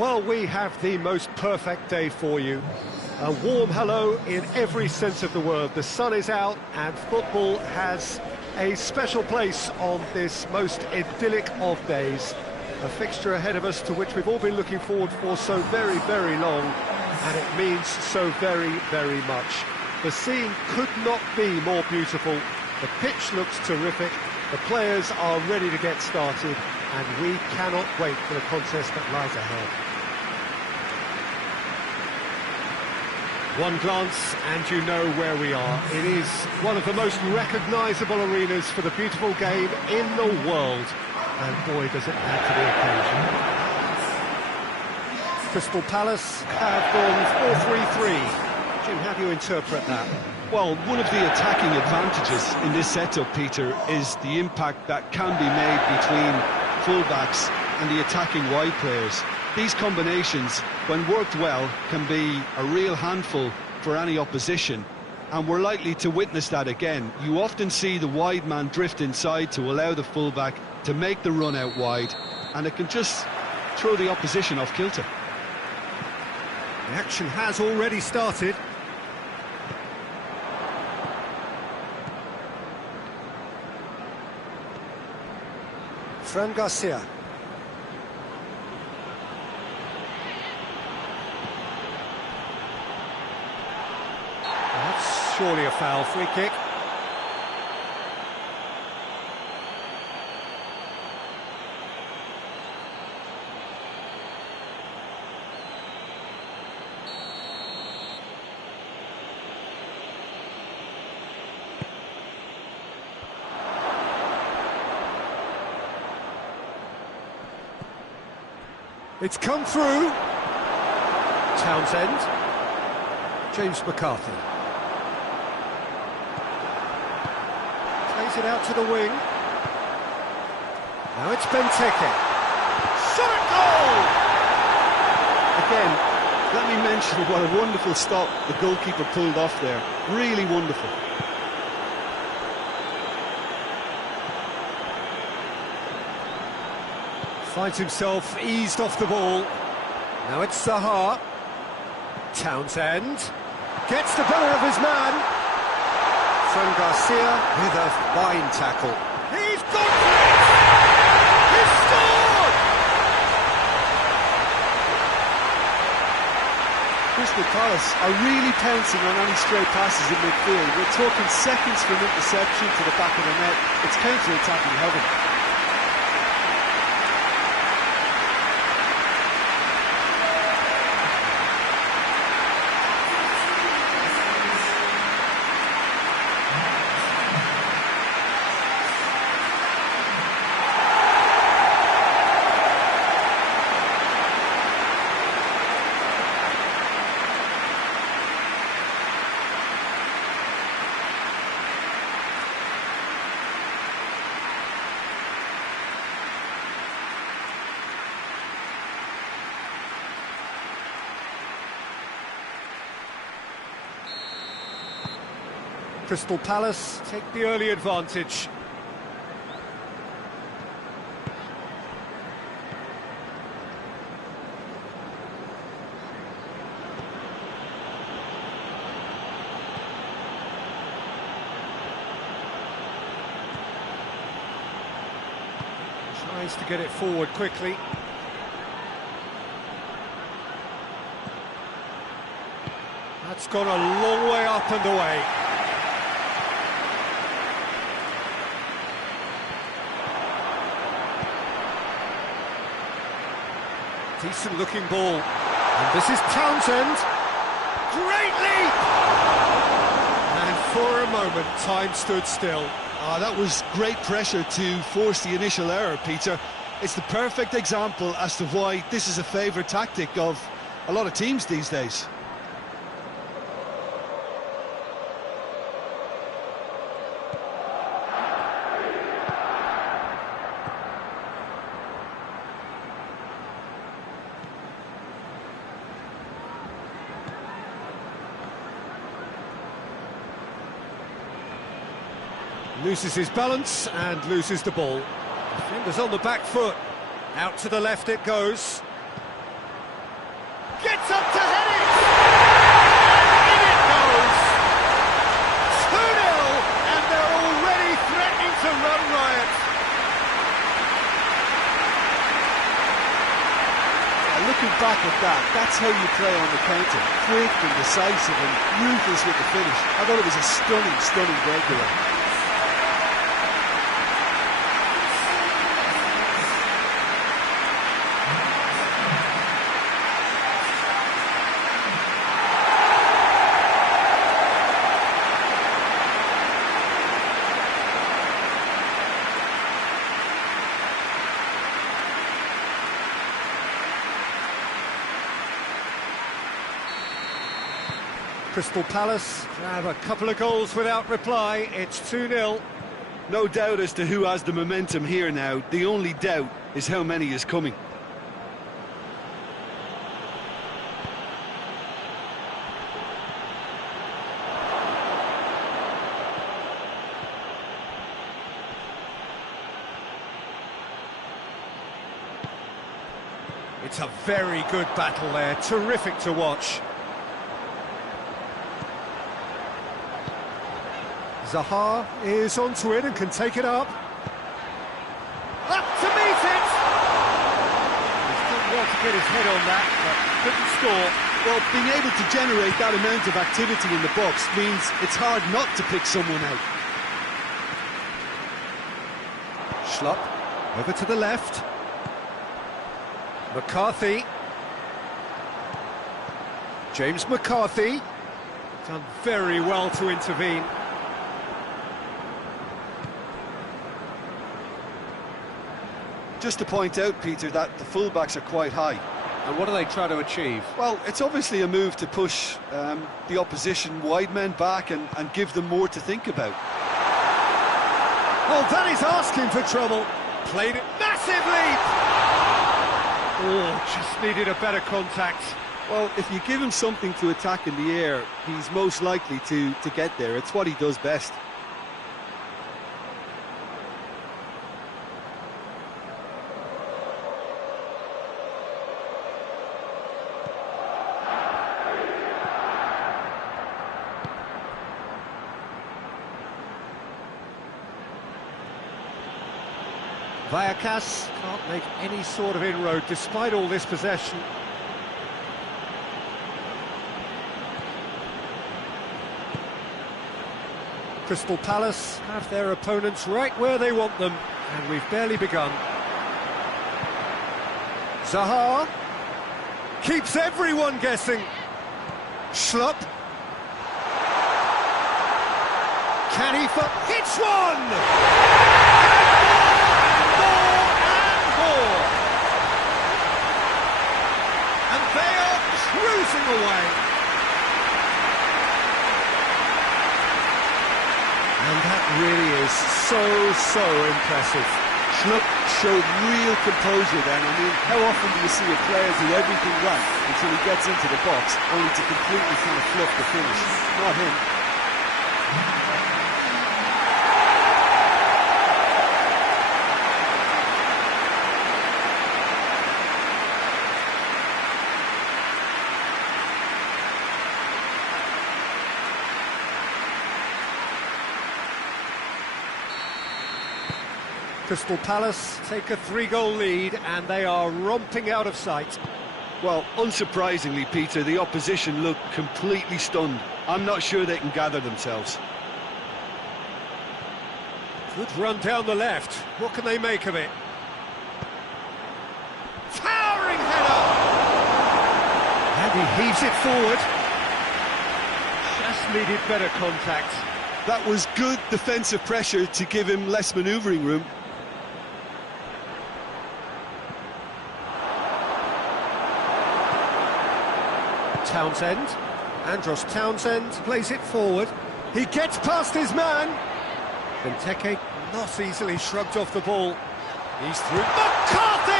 Well, we have the most perfect day for you. A warm hello in every sense of the word. The sun is out and football has a special place on this most idyllic of days. A fixture ahead of us to which we've all been looking forward for so very, very long, and it means so very, very much. The scene could not be more beautiful. The pitch looks terrific. The players are ready to get started, and we cannot wait for the contest that lies ahead. One glance and you know where we are. It is one of the most recognisable arenas for the beautiful game in the world. And boy, does it add to the occasion. Crystal Palace have gone 4-3-3. Jim, how do you interpret that? Well, one of the attacking advantages in this setup, Peter, is the impact that can be made between fullbacks and the attacking wide players. These combinations, when worked well, can be a real handful for any opposition, and we're likely to witness that again. You often see the wide man drift inside to allow the fullback to make the run out wide, and it can just throw the opposition off kilter. The action has already started. Fran Garcia. That's surely a foul. Free kick. It's come through. Townsend. James McCarthy. Plays it out to the wing. Now it's Benteke. Shot at goal! Again, let me mention what a wonderful stop the goalkeeper pulled off there. Really wonderful. Finds himself eased off the ball. Now it's Zaha. Townsend gets the better of his man. Fran Garcia with a fine tackle. He's gone for it! He's scored! Crystal Palace are really pouncing on any stray passes in midfield. We're talking seconds from interception to the back of the net. It's counter-attacking heaven. Crystal Palace take the early advantage. Tries to get it forward quickly. That's gone a long way up and away. Decent looking ball, and this is Townsend. Great leap! And for a moment, time stood still. That was great pressure to force the initial error, Peter. It's the perfect example as to why this is a favourite tactic of a lot of teams these days. Loses his balance and loses the ball. Defender's on the back foot. Out to the left it goes. Gets up to head it! In it goes! 2-0, and they're already threatening to run riot. Looking back at that, that's how you play on the counter. Quick and decisive and ruthless with the finish. I thought it was a stunning breakaway. Crystal Palace have a couple of goals without reply. It's 2-0. No doubt as to who has the momentum here now. The only doubt is how many is coming. It's a very good battle there, terrific to watch. Zaha is onto it and can take it up. Up to meet it! He didn't want to get his head on that, but couldn't score. Well, being able to generate that amount of activity in the box means it's hard not to pick someone out. Schlupp, over to the left. McCarthy. James McCarthy. Done very well to intervene. Just to point out, Peter, that the fullbacks are quite high. And what do they try to achieve? Well, it's obviously a move to push the opposition wide men back and give them more to think about. Oh, that is asking for trouble. Played it, massive leap! Oh, just needed a better contact. Well, if you give him something to attack in the air, he's most likely to get there. It's what he does best. Vallecano can't make any sort of inroad despite all this possession. Crystal Palace have their opponents right where they want them, and we've barely begun. Zaha keeps everyone guessing. Schlupp. Can he hits one! Cruising away. And that really is so impressive. Schlupp showed real composure then. I mean, how often do you see a player do everything right until he gets into the box, only to completely kind of fluff the finish? Not him. Crystal Palace take a 3-goal lead and they are romping out of sight. Well, unsurprisingly, Peter, the opposition look completely stunned. I'm not sure they can gather themselves. Good run down the left. What can they make of it? Towering header! And he heaves it forward. Just needed better contact. That was good defensive pressure to give him less manoeuvring room. Townsend. Andros Townsend plays it forward. He gets past his man. Benteke not easily shrugged off the ball. He's through. McCarthy!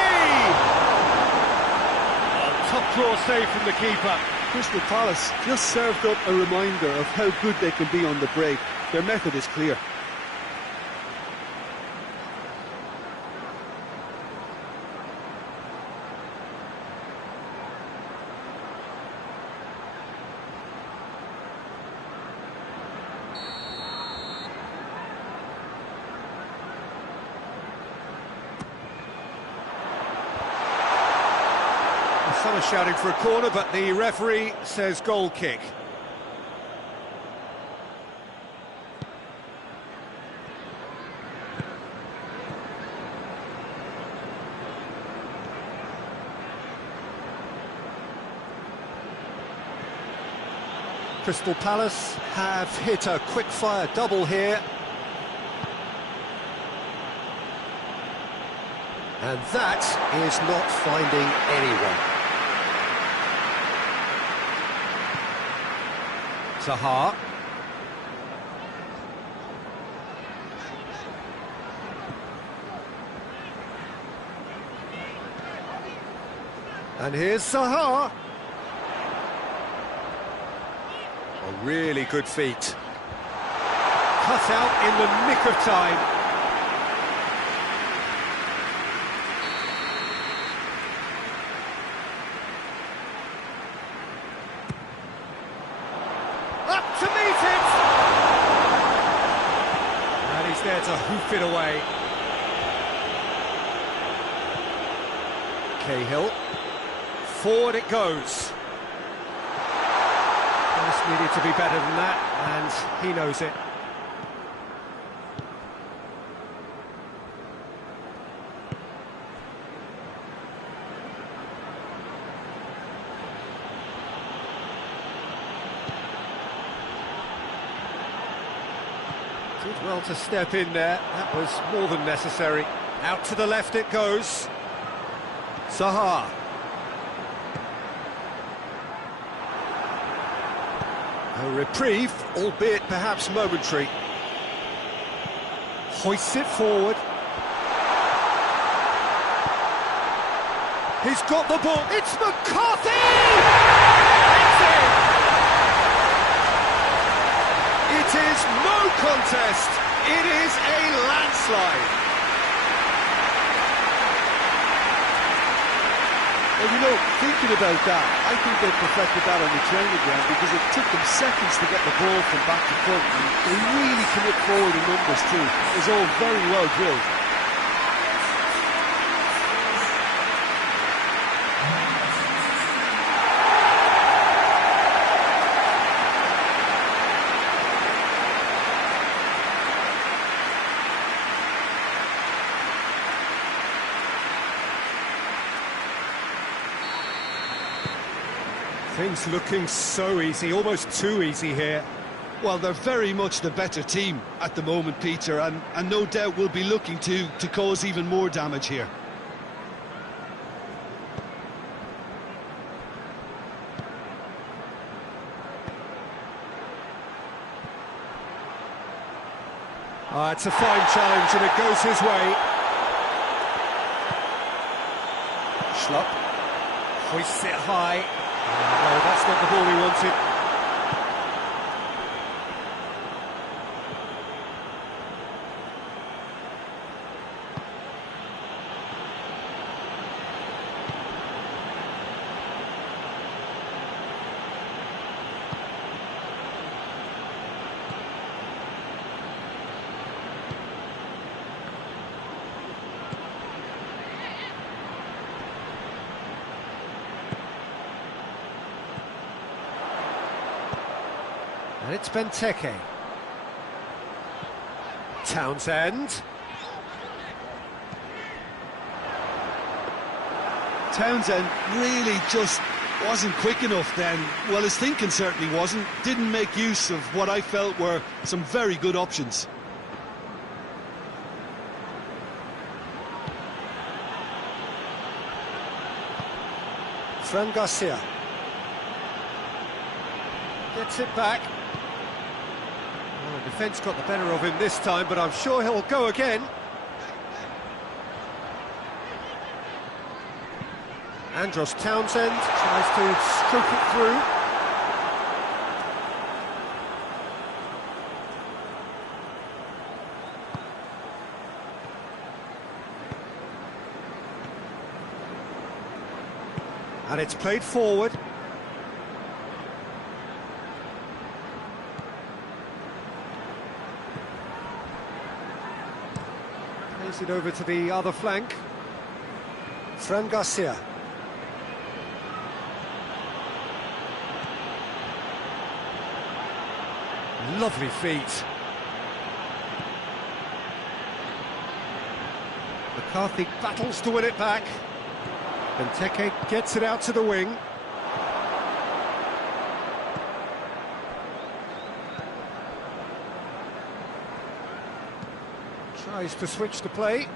Oh, top draw save from the keeper. Crystal Palace just served up a reminder of how good they can be on the break. Their method is clear. Someone's shouting for a corner, but the referee says goal kick. Crystal Palace have hit a quick-fire double here. And that is not finding anyone. Zaha. And here's Zaha. A really good feat. Cut out in the nick of time. Up to meet it! And he's there to hoof it away. Cahill. Forward it goes. This needed to be better than that, and he knows it. Did well to step in there, that was more than necessary. Out to the left it goes. Zaha. A reprieve, albeit perhaps momentary. Hoists it forward. He's got the ball. It's McCarthy! It's in! It is no contest. It is a landslide. Well, you know, thinking about that, I think they perfected that on the training ground because it took them seconds to get the ball from back to front. And they really commit forward in numbers too. It was all very well drilled. Things looking so easy, almost too easy here. Well, they're very much the better team at the moment, Peter, and no doubt will be looking to cause even more damage here. It's a fine challenge and it goes his way. Schlupp hoists it high. No, that's not the ball he wanted. And it's Benteke. Townsend. Townsend really just wasn't quick enough then. Well, his thinking certainly wasn't. Didn't make use of what I felt were some very good options. Fran Garcia. Gets it back. Well, the defence got the better of him this time, but I'm sure he'll go again. Andros Townsend tries to stroke it through. And it's played forward. Plays it over to the other flank. Fran Garcia. Lovely feet. McCarthy battles to win it back. Benteke gets it out to the wing. Tries to switch the play.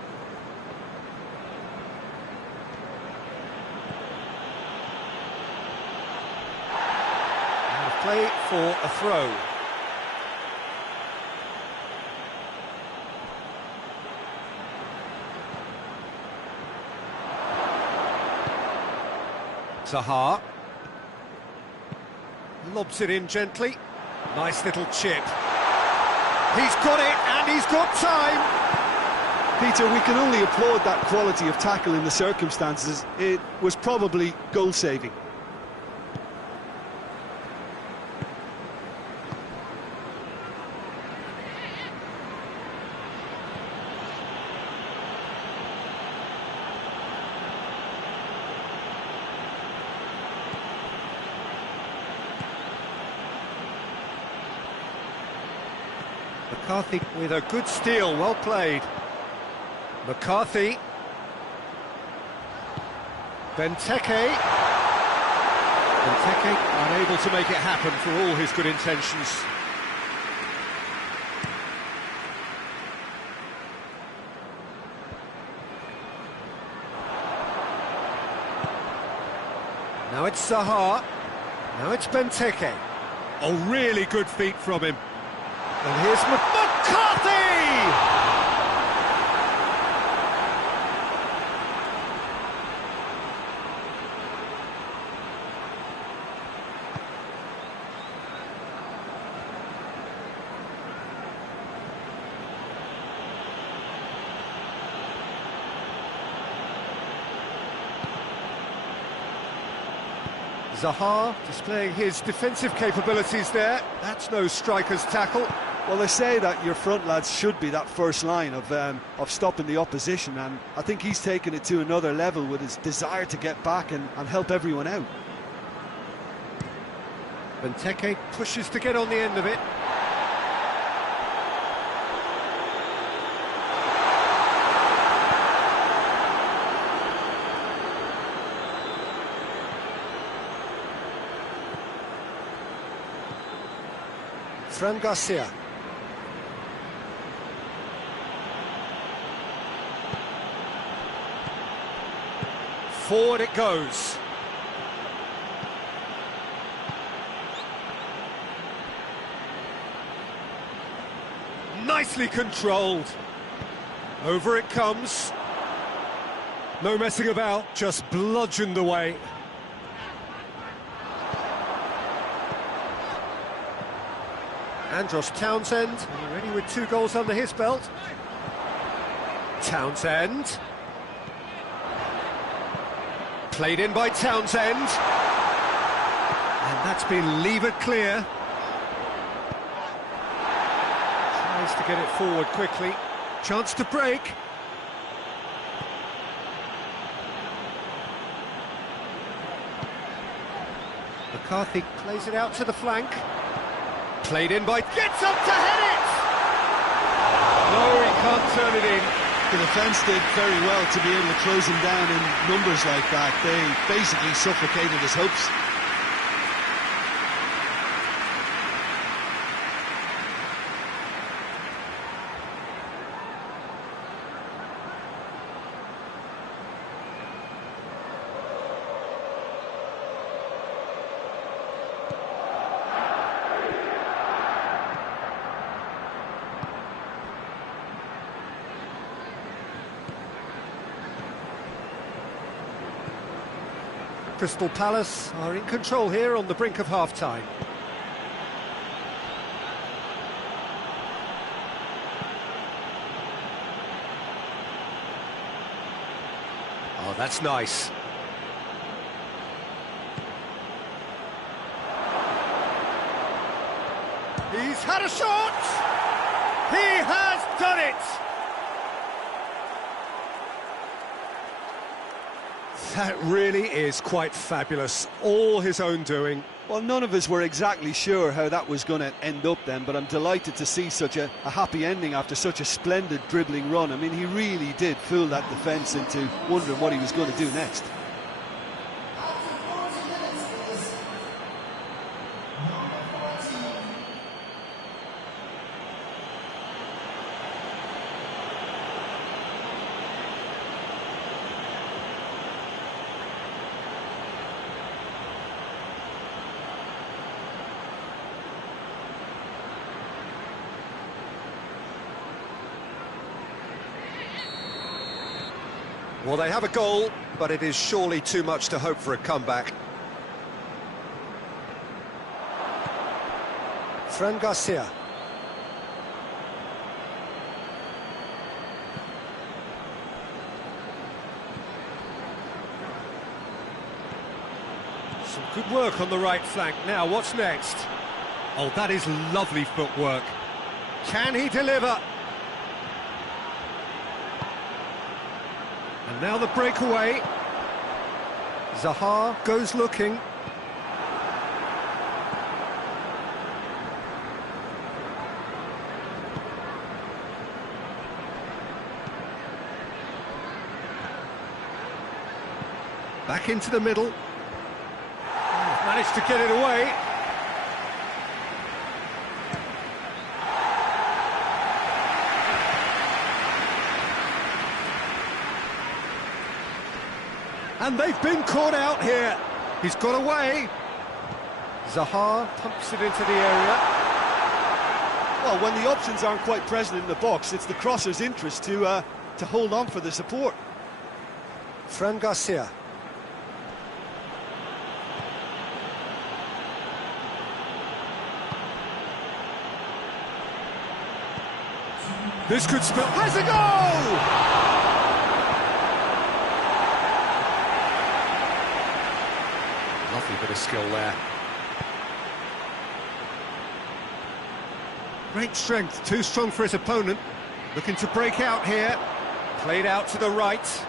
And a play for a throw. Zaha lobs it in gently. Nice little chip. He's got it, and he's got time. Peter, we can only applaud that quality of tackle in the circumstances. It was probably goal-saving. McCarthy with a good steal, well played. McCarthy. Benteke. Benteke unable to make it happen for all his good intentions. Now it's Zaha. Now it's Benteke. Oh, really good feet from him. And here's McCarthy! Zaha displaying his defensive capabilities there. That's no striker's tackle. Well, they say that your front lads should be that first line of stopping the opposition, and I think he's taken it to another level with his desire to get back and help everyone out. Benteke pushes to get on the end of it. Fran Garcia. Forward it goes. Nicely controlled. Over it comes. No messing about, just bludgeoned away. Andros Townsend, already with 2 goals under his belt. Townsend. Played in by Townsend. And that's been levered clear. Tries to get it forward quickly. Chance to break. McCarthy plays it out to the flank. Played in by... Gets up to head it! No, he can't turn it in. The defence did very well to be able to close him down in numbers like that. They basically suffocated his hopes. Crystal Palace are in control here on the brink of half-time. Oh, that's nice. He's had a shot! He has done it! That really is quite fabulous. All his own doing. Well, none of us were exactly sure how that was going to end up then, but I'm delighted to see such a happy ending after such a splendid dribbling run. I mean, he really did fool that defence into wondering what he was going to do next. Well, they have a goal, but it is surely too much to hope for a comeback. Fran Garcia. Some good work on the right flank. Now, what's next? Oh, that is lovely footwork. Can he deliver? And now the breakaway. Zaha goes looking. Back into the middle. Managed to get it away. And they've been caught out here. He's got away. Zaha pumps it into the area. Well, when the options aren't quite present in the box, it's the crosser's interest to hold on for the support. Fran Garcia. This could spell... Has a goal! Lovely bit of skill there. Great strength, too strong for his opponent. Looking to break out here. Played out to the right.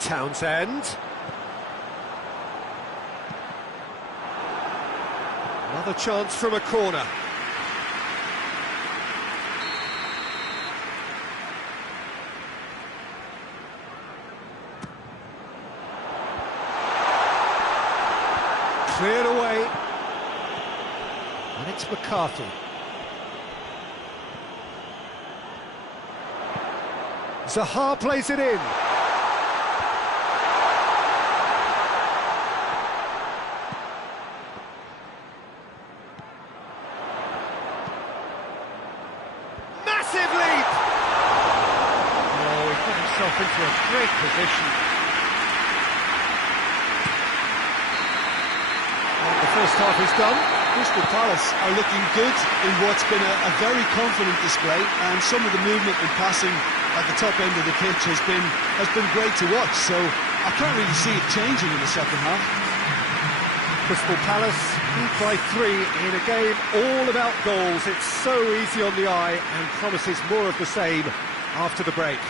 Townsend. Another chance from a corner. Cleared away. And it's McCarthy. Zaha plays it in. Massive leap! Oh, he put himself into a great position. And the first half is done. Crystal Palace are looking good in what's been a very confident display, and some of the movement and passing at the top end of the pitch has been great to watch, so I can't really see it changing in the second half. Crystal Palace lead by 3 in a game all about goals. It's so easy on the eye and promises more of the same after the break.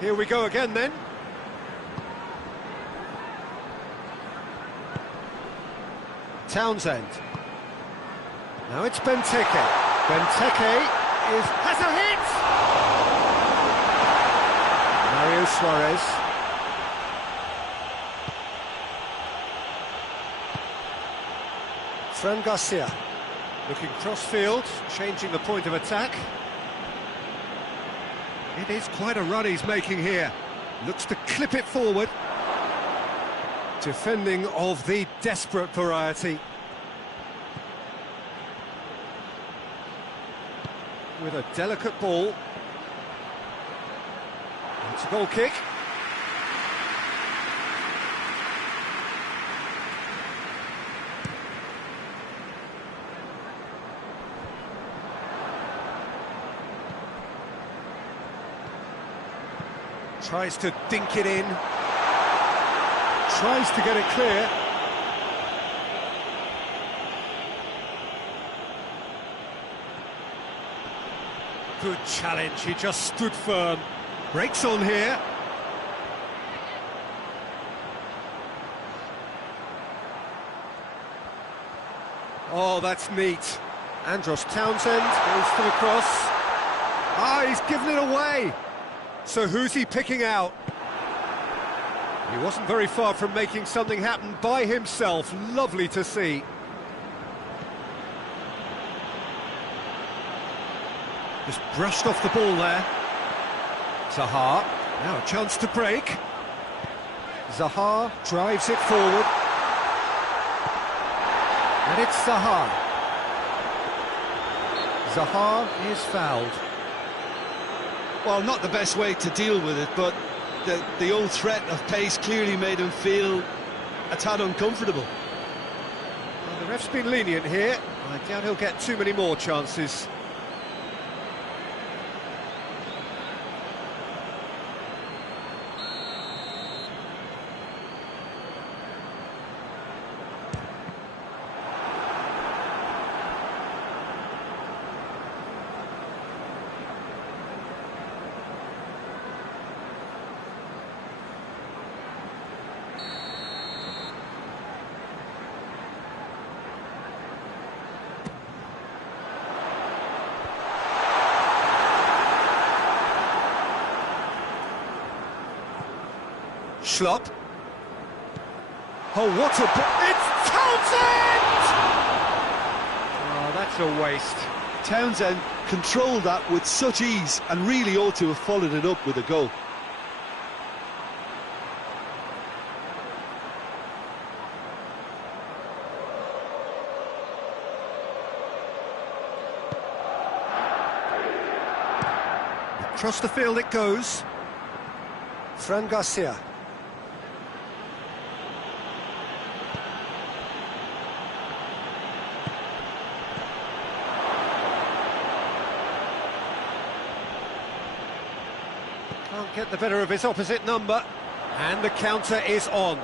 Here we go again then. Townsend. Now it's Benteke. Benteke has a hit! Mario Suarez. Fran Garcia. Looking cross-field, changing the point of attack. It is quite a run he's making here. Looks to clip it forward. Defending of the desperate variety. With a delicate ball. It's a goal kick. Tries to dink it in. Tries to get it clear. Good challenge, he just stood firm. Breaks on here. Oh, that's neat. Andros Townsend goes for the cross. Ah, he's given it away. So who's he picking out? He wasn't very far from making something happen by himself. Lovely to see. Just brushed off the ball there. Zaha, now a chance to break. Zaha drives it forward. And it's Zaha. Zaha is fouled. Well, not the best way to deal with it, but the old threat of pace clearly made him feel a tad uncomfortable. Well, the ref's been lenient here. I doubt he'll get too many more chances. Schlupp. Oh, what a... It's Townsend! Oh, that's a waste. Townsend controlled that with such ease and really ought to have followed it up with a goal. Across the field it goes. Fran Garcia. Can't get the better of his opposite number. And the counter is on.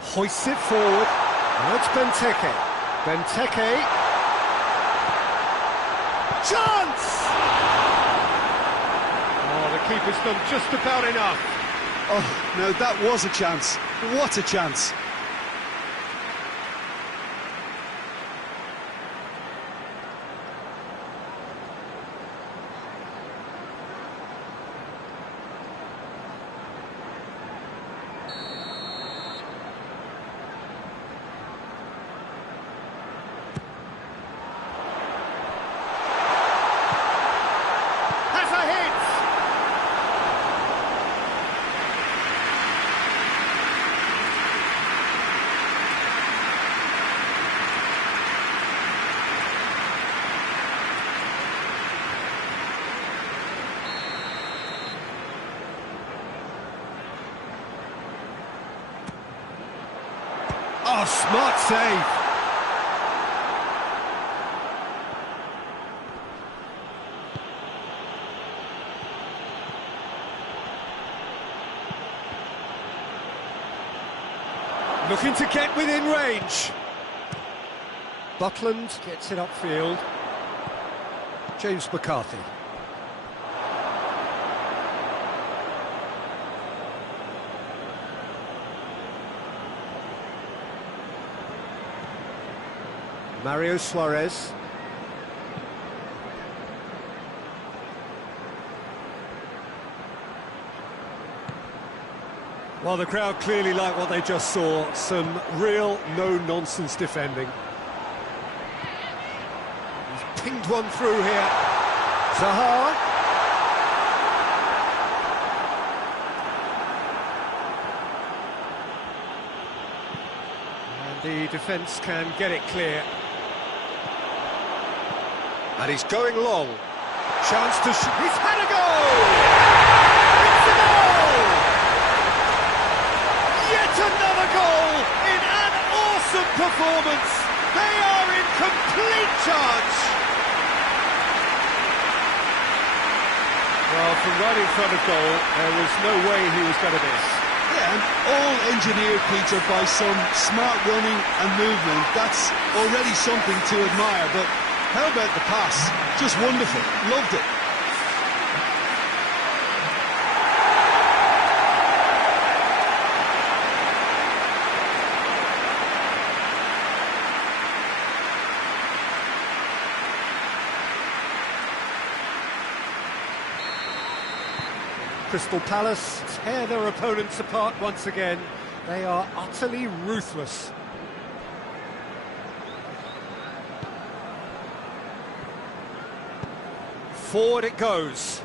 Hoists it forward. Now it's Benteke. Benteke. Chance! Oh, the keeper's done just about enough. Oh, no, that was a chance. What a chance. Oh, smart save. Looking to get within range. Butland gets it upfield. James McCarthy. Mario Suarez. Well, the crowd clearly like what they just saw. Some real no-nonsense defending. He's pinged one through here. Zaha. And the defence can get it clear. And he's going long. Chance to shoot. He's had a goal! It's a goal! Yet another goal in an awesome performance. They are in complete charge. Well, from right in front of goal, there was no way he was going to miss. Yeah, and all engineered, Peter, by some smart running and movement. That's already something to admire, but how about the pass? Just wonderful. Loved it. Crystal Palace tear their opponents apart once again. They are utterly ruthless. Forward it goes.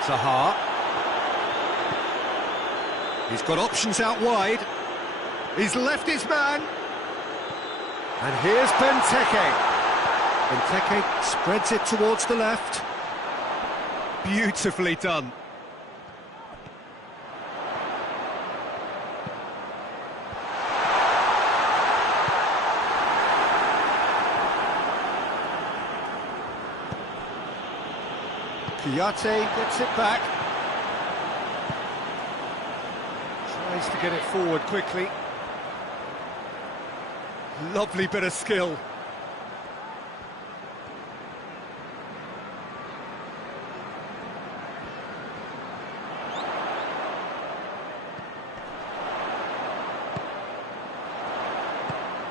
Zaha. He's got options out wide. He's left his man. And here's Benteke. Benteke spreads it towards the left. Beautifully done. Kouyaté gets it back. Tries to get it forward quickly. Lovely bit of skill.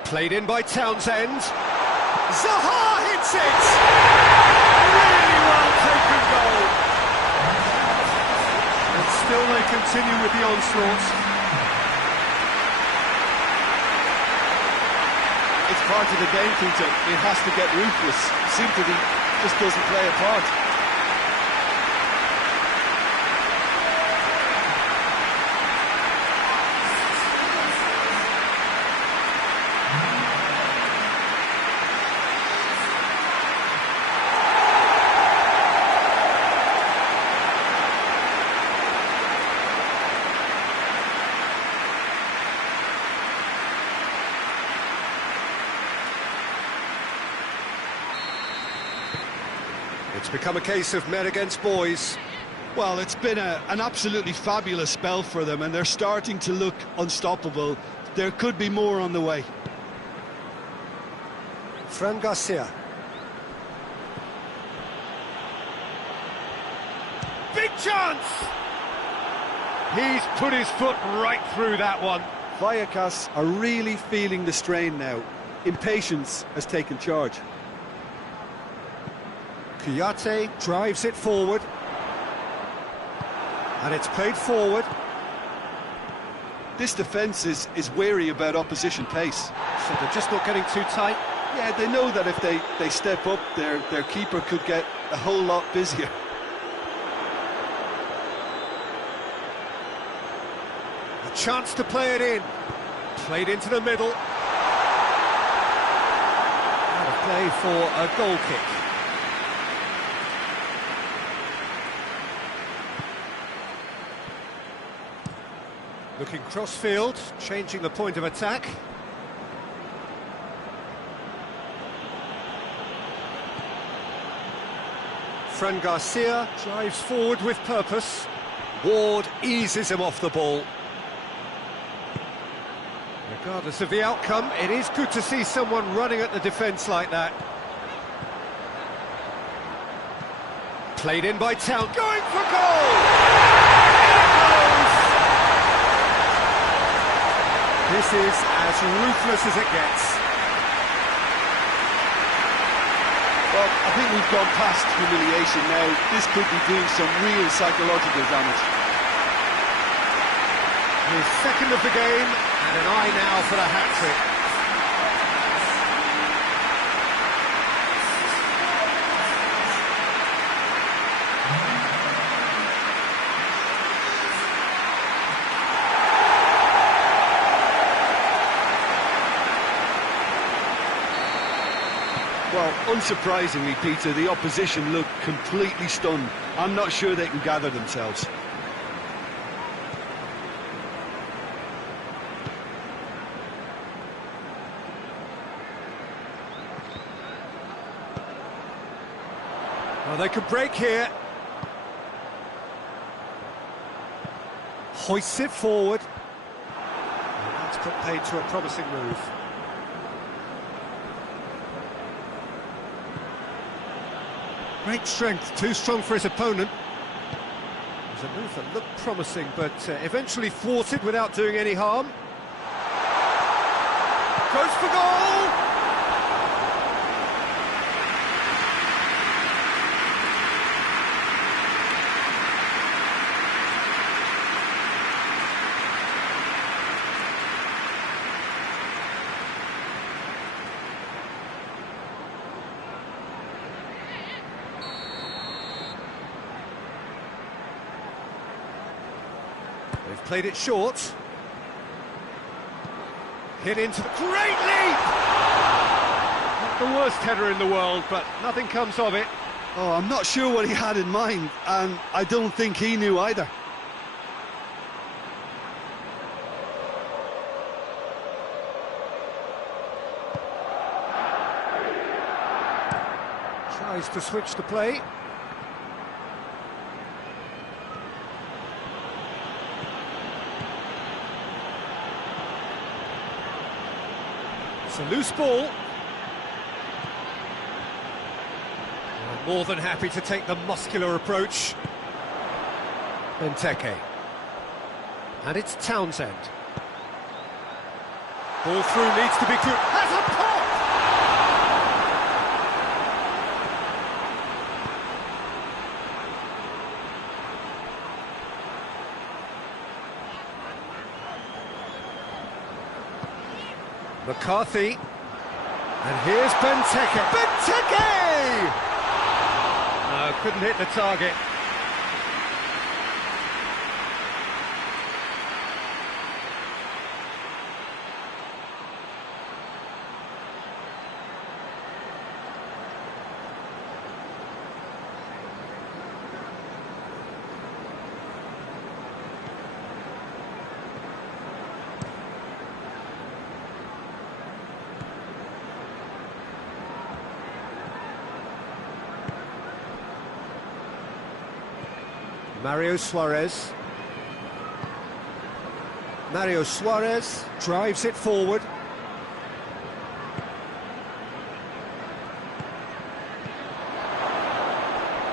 Played in by Townsend. Zaha hits it! Really well taken goal. And still they continue with the onslaught. It's part of the game, Peter. It has to get ruthless. Sympathy just doesn't play a part. It's become a case of men against boys. Well, it's been an absolutely fabulous spell for them, and they're starting to look unstoppable. There could be more on the way. Fran Garcia. Big chance! He's put his foot right through that one. Vallecas are really feeling the strain now. Impatience has taken charge. Kouyaté drives it forward. And it's played forward. This defence is wary about opposition pace. So they're just not getting too tight. Yeah, they know that if they step up, their keeper could get a whole lot busier. A chance to play it in. Played into the middle. Out of play for a goal kick. Looking cross-field, changing the point of attack. Fran Garcia drives forward with purpose. Ward eases him off the ball. Regardless of the outcome, it is good to see someone running at the defence like that. Played in by Town, going for goal! Here it goes! This is as ruthless as it gets. Well, I think we've gone past humiliation now. This could be doing some real psychological damage. His second of the game, and an eye now for the hat-trick. Well, unsurprisingly, Peter, the opposition look completely stunned. I'm not sure they can gather themselves. Well, they could break here. Hoists it forward. And that's put paid to a promising move. Great strength, too strong for his opponent. It was a move that looked promising, but eventually thwarted without doing any harm. Goes for goal! They've played it short. Hit into the... Great leap! Not the worst header in the world, but nothing comes of it. Oh, I'm not sure what he had in mind, and I don't think he knew either. Tries to switch the play. It's a loose ball. Well, more than happy to take the muscular approach. Benteke. And it's Townsend. Ball through needs to be good. Has a pop! McCarthy, and here's Benteke. Benteke! No, couldn't hit the target. Mario Suarez. Mario Suarez drives it forward.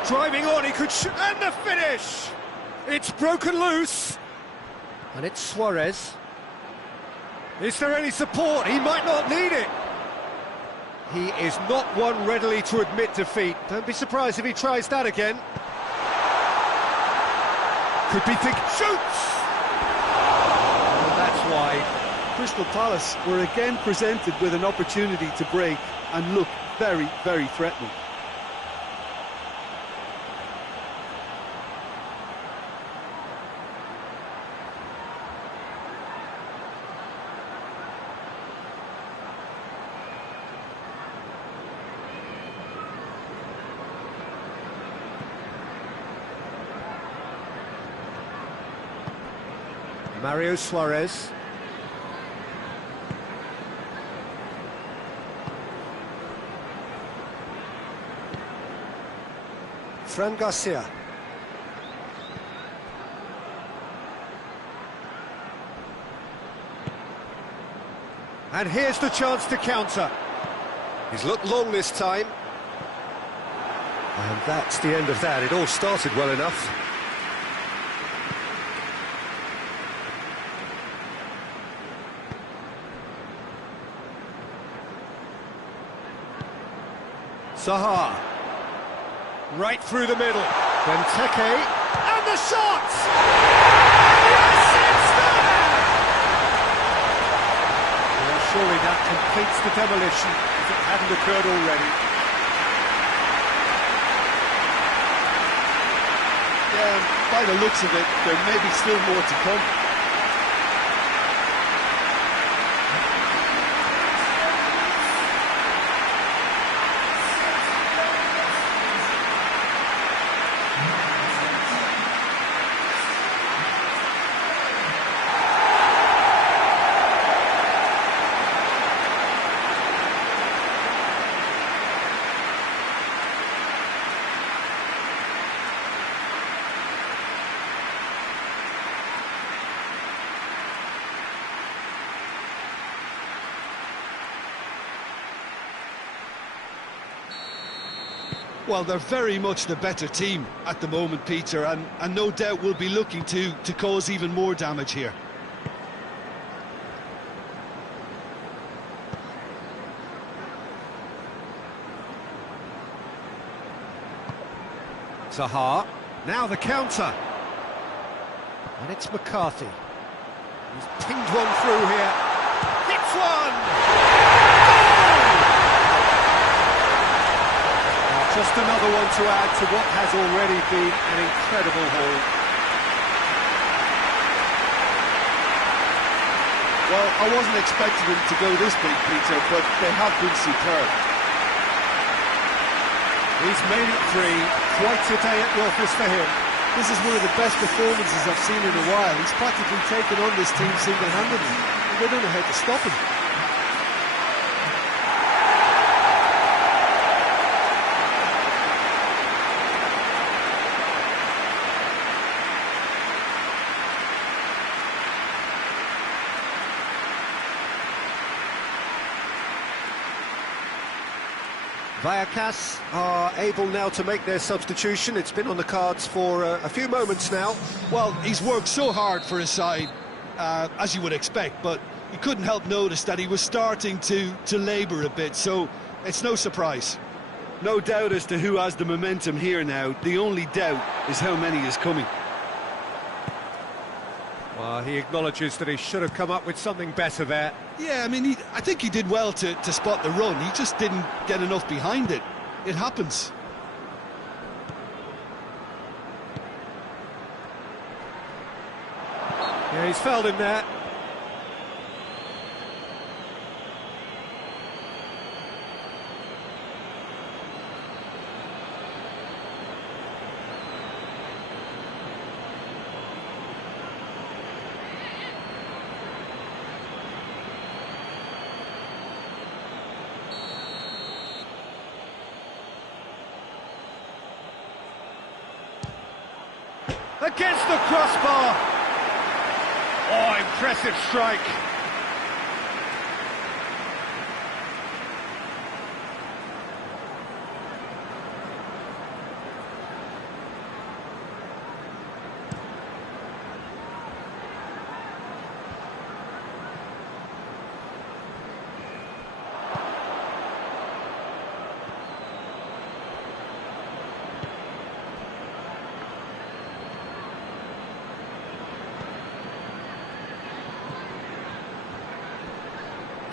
Driving on, he could shoot, and the finish! It's broken loose. And it's Suarez. Is there any support? He might not need it. He is not one readily to admit defeat. Don't be surprised if he tries that again. Could be big, shoots! And that's wide. Crystal Palace were again presented with an opportunity to break and look very, very threatening. Mario Suarez. Fran Garcia. And here's the chance to counter. He's looked long this time. And that's the end of that. It all started well enough. Zaha. Right through the middle. Benteke. And the shot! Yes, it's there! Well, surely that completes the demolition if it hadn't occurred already. Yeah, by the looks of it, there may be still more to come. Well, they're very much the better team at the moment, Peter, and no doubt will be looking to cause even more damage here. Zaha, now the counter. And it's McCarthy. He's pinged one through here. Hits one! Just another one to add to what has already been an incredible haul. Well, I wasn't expecting them to go this big, Peter, but they have been superb. He's made it three. Quite a day at the office for him. This is one of the best performances I've seen in a while. He's practically taken on this team single-handedly. They don't know how to stop him. Vallecano are able now to make their substitution. It's been on the cards for a few moments now. Well, he's worked so hard for his side, as you would expect, but you couldn't help notice that he was starting to labour a bit, so it's no surprise. No doubt as to who has the momentum here now. The only doubt is how many is coming. Well, he acknowledges that he should have come up with something better there. Yeah, I mean, I think he did well to spot the run. He just didn't get enough behind it. It happens. Yeah, he's fouled him there. Against the crossbar. Oh, impressive strike.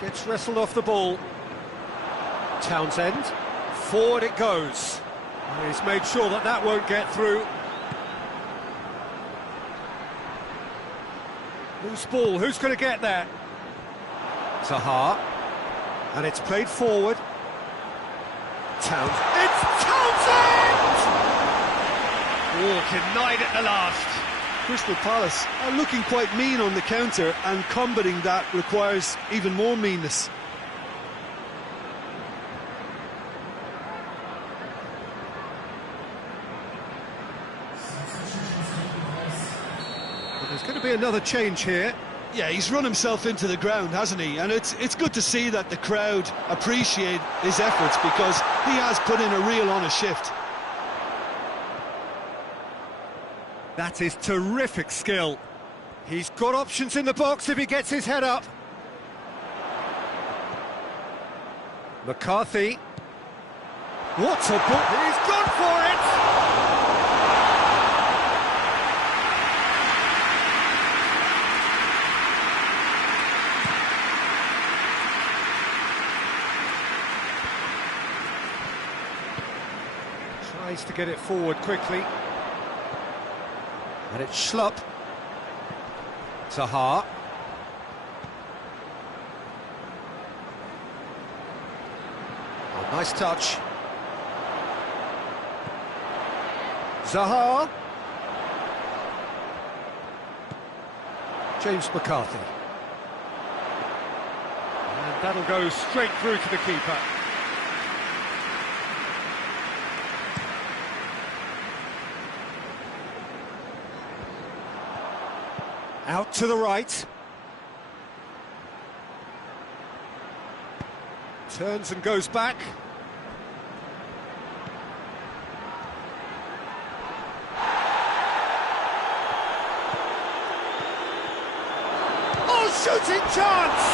Gets wrestled off the ball. Townsend. Forward it goes. He's made sure that that won't get through. Loose ball, who's going to get that? Zaha. And it's played forward. Townsend. It's Townsend! Oh, denied at the last. Crystal Palace are looking quite mean on the counter, and combating that requires even more meanness. Well, there's going to be another change here. Yeah, he's run himself into the ground, hasn't he? And it's good to see that the crowd appreciate his efforts, because he has put in a real honest shift. That is terrific skill. He's got options in the box if he gets his head up. McCarthy. What a ball! He's gone for it! Tries to get it forward quickly. And it's Schlupp. Zaha. Oh, nice touch. Zaha. James McCarthy. And that'll go straight through to the keeper. Out to the right. Turns and goes back. Oh, shooting chance!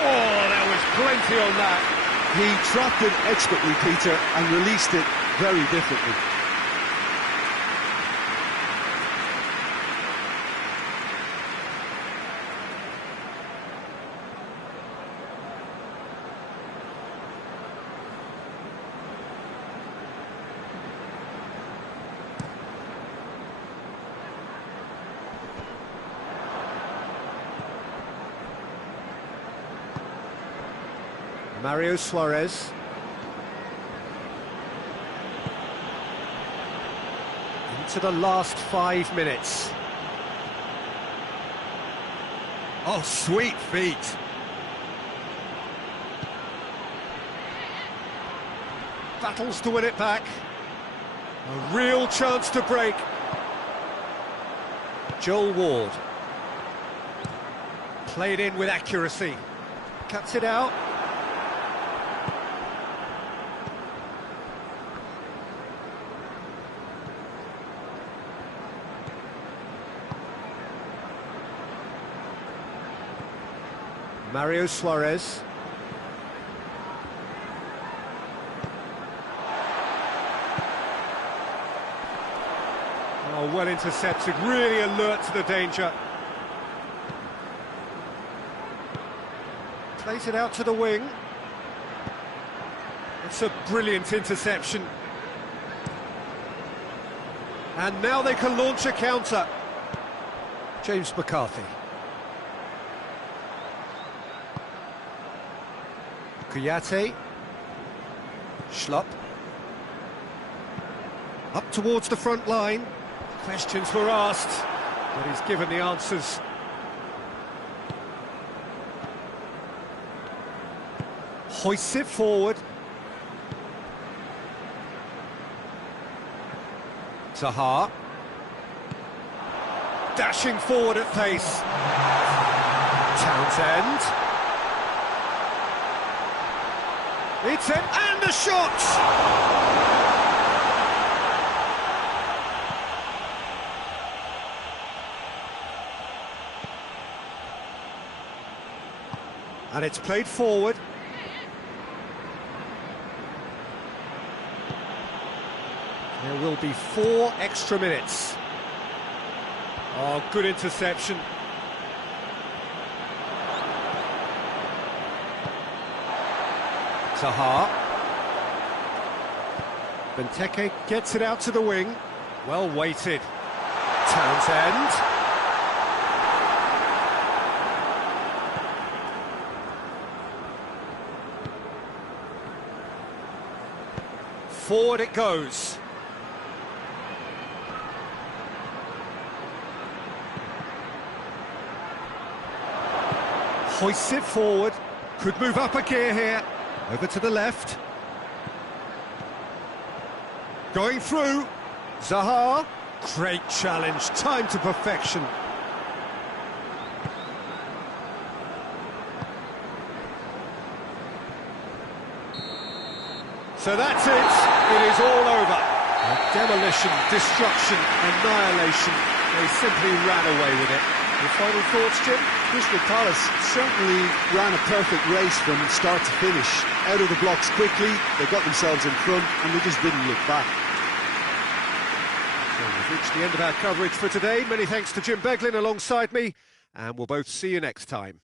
Oh, there was plenty on that. He trapped it expertly, Peter, and released it very differently. Mario Suarez. Into the last 5 minutes. Oh, sweet feet. Battles to win it back. A real chance to break. Joel Ward. Played in with accuracy. Cuts it out. Mario Suarez. Oh, well intercepted, really alert to the danger. Plays it out to the wing. It's a brilliant interception. And now they can launch a counter. James McCarthy. Kouyaté. Schlupp. Up towards the front line. Questions were asked, but he's given the answers. Hoists it forward. Zaha. Dashing forward at pace. Townsend. It's in, and a shot! And it's played forward. There will be 4 extra minutes. Oh, good interception. Zaha. Benteke gets it out to the wing. Well weighted. Townsend. Forward it goes. Hoists it forward. Could move up a gear here. Over to the left. Going through. Zaha. Great challenge. Time to perfection. So that's it. It is all over. Demolition, destruction, annihilation. They simply ran away with it. Your final thoughts, Jim? Crystal Palace certainly ran a perfect race from start to finish. Out of the blocks quickly, they got themselves in front, and they just didn't look back. Well, we've reached the end of our coverage for today. Many thanks to Jim Beglin alongside me, and we'll both see you next time.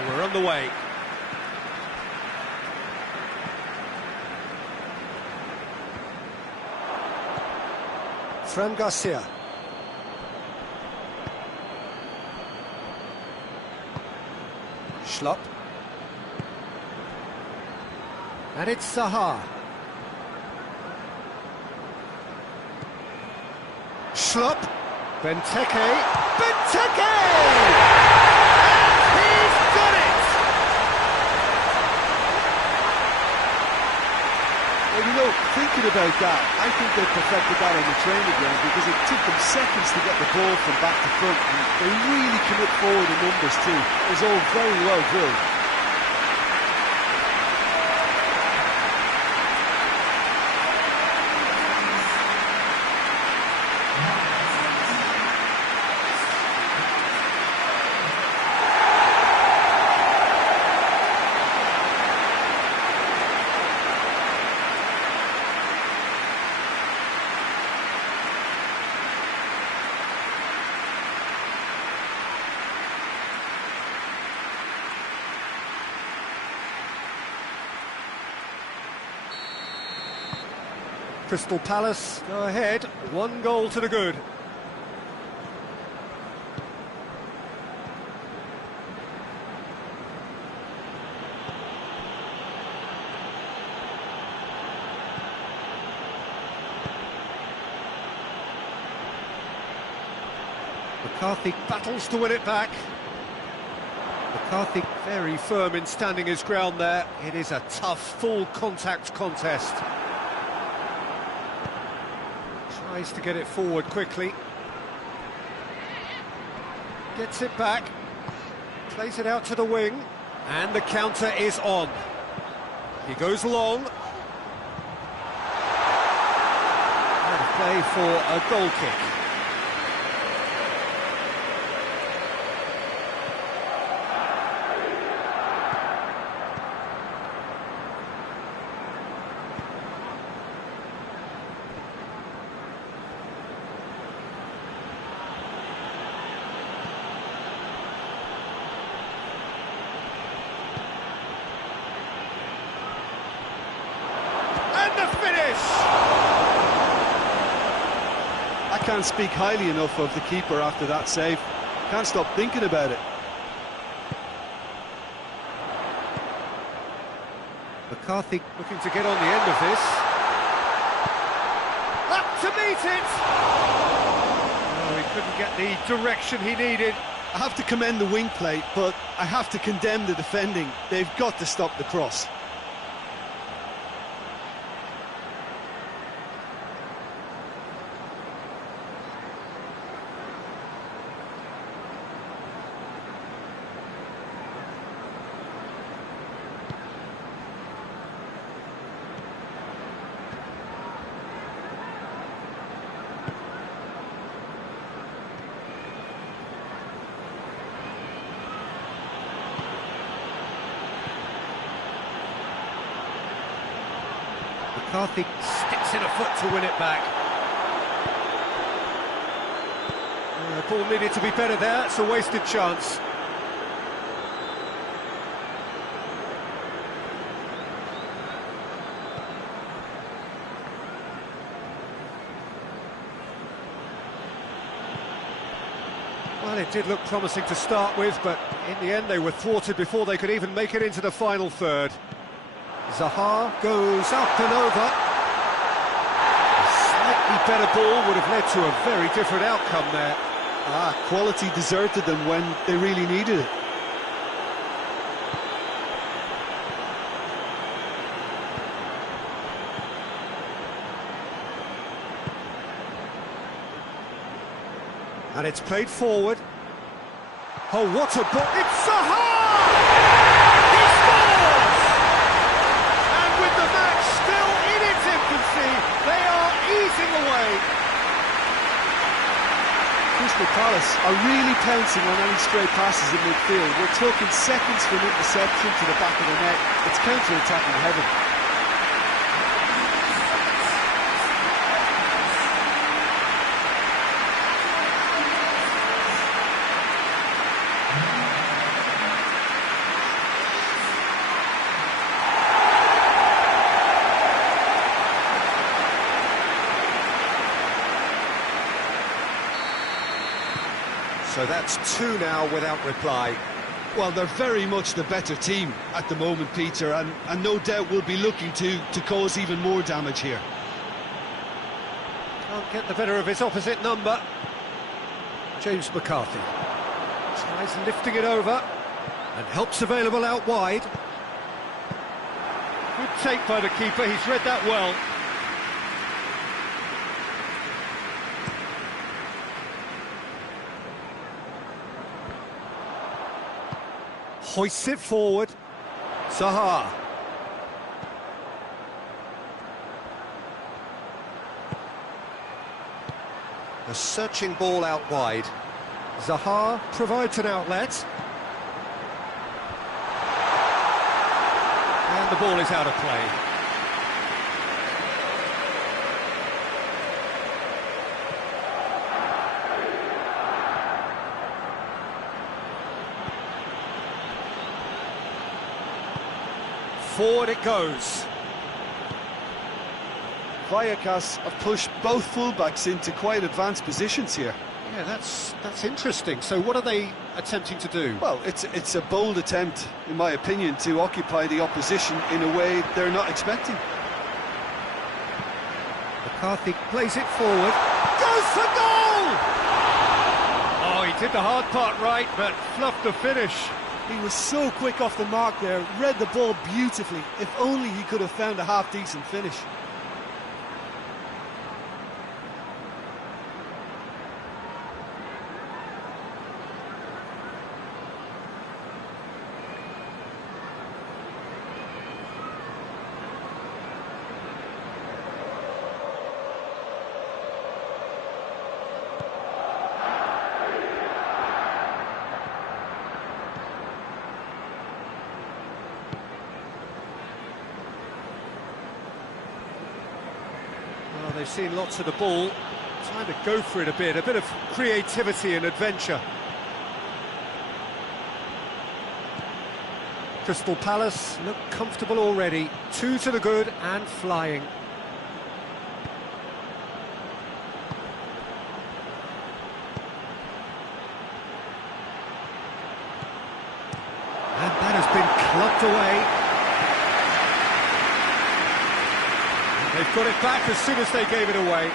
Well, we're underway. Fran Garcia. Schlupp. And it's Zaha. Schlupp. Benteke. Benteke! And he's done it! Well, you know, thinking about that, I think they perfected that on the training ground because it took them seconds to get the ball from back to front, and they really commit forward in numbers too. It was all very well drilled. Crystal Palace go ahead, 1 goal to the good. McCarthy battles to win it back. McCarthy very firm in standing his ground there. It is a tough, full contact contest. Tries to get it forward quickly. Gets it back. Plays it out to the wing. And the counter is on. He goes long. And a play for a goal kick. I can't speak highly enough of the keeper after that save. Can't stop thinking about it. McCarthy looking to get on the end of this. Up to meet it! Oh, he couldn't get the direction he needed. I have to commend the wing play, but I have to condemn the defending. They've got to stop the cross. McCarthy sticks in a foot to win it back. The ball needed to be better there, it's a wasted chance. Well, it did look promising to start with, but in the end they were thwarted before they could even make it into the final third. Zaha goes up and over. A slightly better ball would have led to a very different outcome there. Quality deserted them when they really needed it. And it's played forward. Oh, what a ball! It's Zaha! He scores! And with the match still in its infancy, they are easing away. Crystal Palace are really pouncing on any stray passes in midfield. We're talking seconds from interception to the back of the net. It's counter-attacking heaven. So that's two now without reply. Well, they're very much the better team at the moment, Peter, and no doubt will be looking to cause even more damage here. Can't get the better of his opposite number. James McCarthy tries lifting it over, and help's available out wide. Good take by the keeper, he's read that well. Hoists it forward. Zaha. A searching ball out wide. Zaha provides an outlet. And the ball is out of play. Forward it goes. Vallecas have pushed both fullbacks into quite advanced positions here. Yeah, that's interesting. So what are they attempting to do? Well, it's a bold attempt, in my opinion, to occupy the opposition in a way they're not expecting. McCarthy plays it forward. Goes for goal! Oh, he did the hard part right, but fluffed the finish. He was so quick off the mark there, read the ball beautifully. If only he could have found a half-decent finish. Well, they've seen lots of the ball. Time to go for it a bit of creativity and adventure. Crystal Palace look comfortable already. 2 to the good and flying. And that has been clubbed away. They've got it back as soon as they gave it away.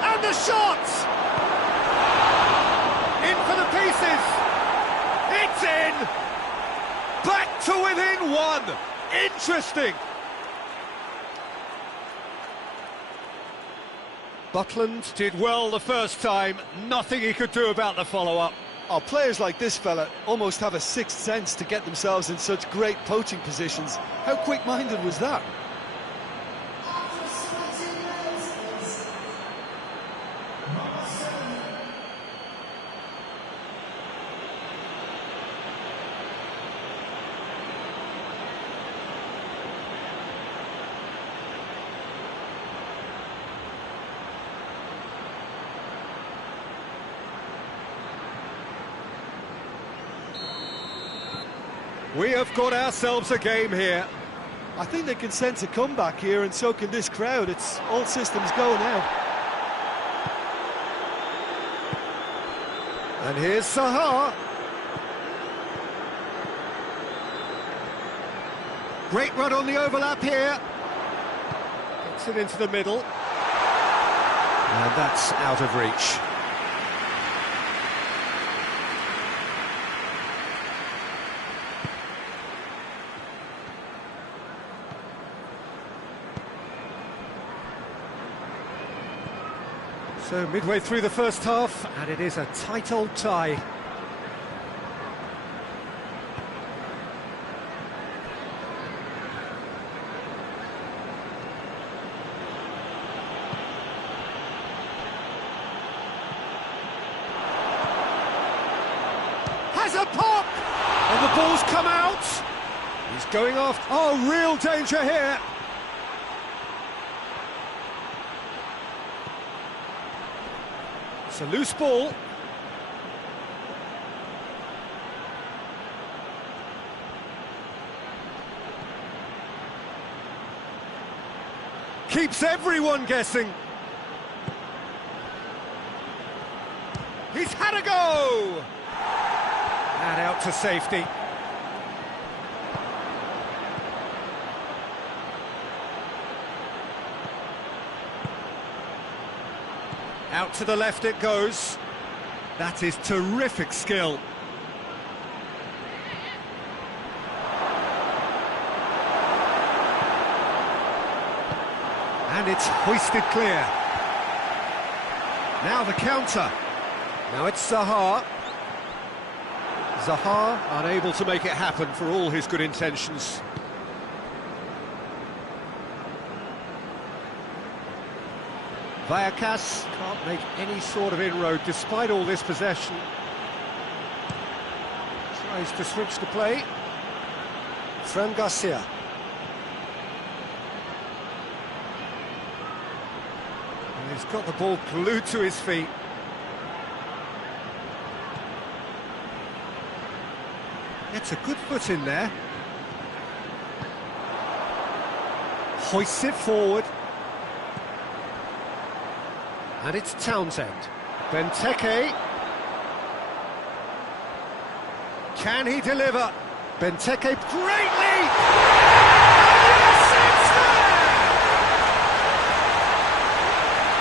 And the shot! In for the pieces! It's in! Back to within one! Interesting! Butland did well the first time, nothing he could do about the follow-up. Oh, players like this fella almost have a sixth sense to get themselves in such great poaching positions. How quick-minded was that? We have got ourselves a game here. I think they can sense a comeback here, and so can this crowd. It's all systems go now. And here's Zaha. Great run on the overlap here. Gets it into the middle. And that's out of reach. So midway through the first half, and it is a tight old tie. Has a pop! And the ball's come out! He's going off. Oh, real danger here! It's a loose ball. Keeps everyone guessing. He's had a go! And out to safety. Out to the left it goes. That is terrific skill. And it's hoisted clear. Now the counter. Now it's Zaha. Zaha unable to make it happen for all his good intentions. Vallecano can't make any sort of inroad despite all this possession. Tries to switch the play. Fran Garcia. And he's got the ball glued to his feet. Gets a good foot in there. Hoists it forward. And it's Townsend. Benteke. Can he deliver? Benteke, great leap! Yes, it's there!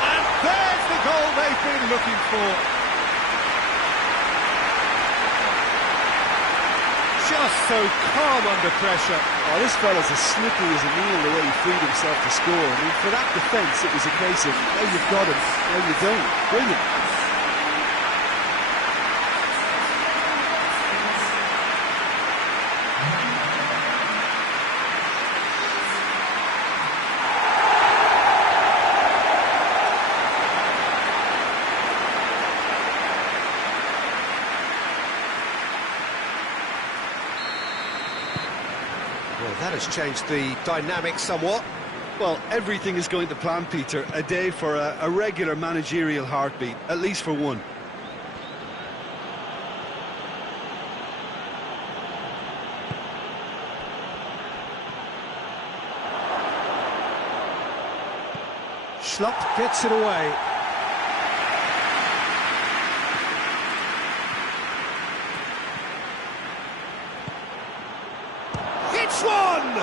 And there's the goal they've been looking for. Just so calm under pressure. Oh, this fella's as slippery as a needle the way he freed himself to score. I mean, for that defence, it was a case of, now you've got him, now you don't. Brilliant. Well, that has changed the dynamic somewhat. Well, everything is going to plan, Peter. A day for a regular managerial heartbeat, at least for one. Schlupp gets it away. Hits one!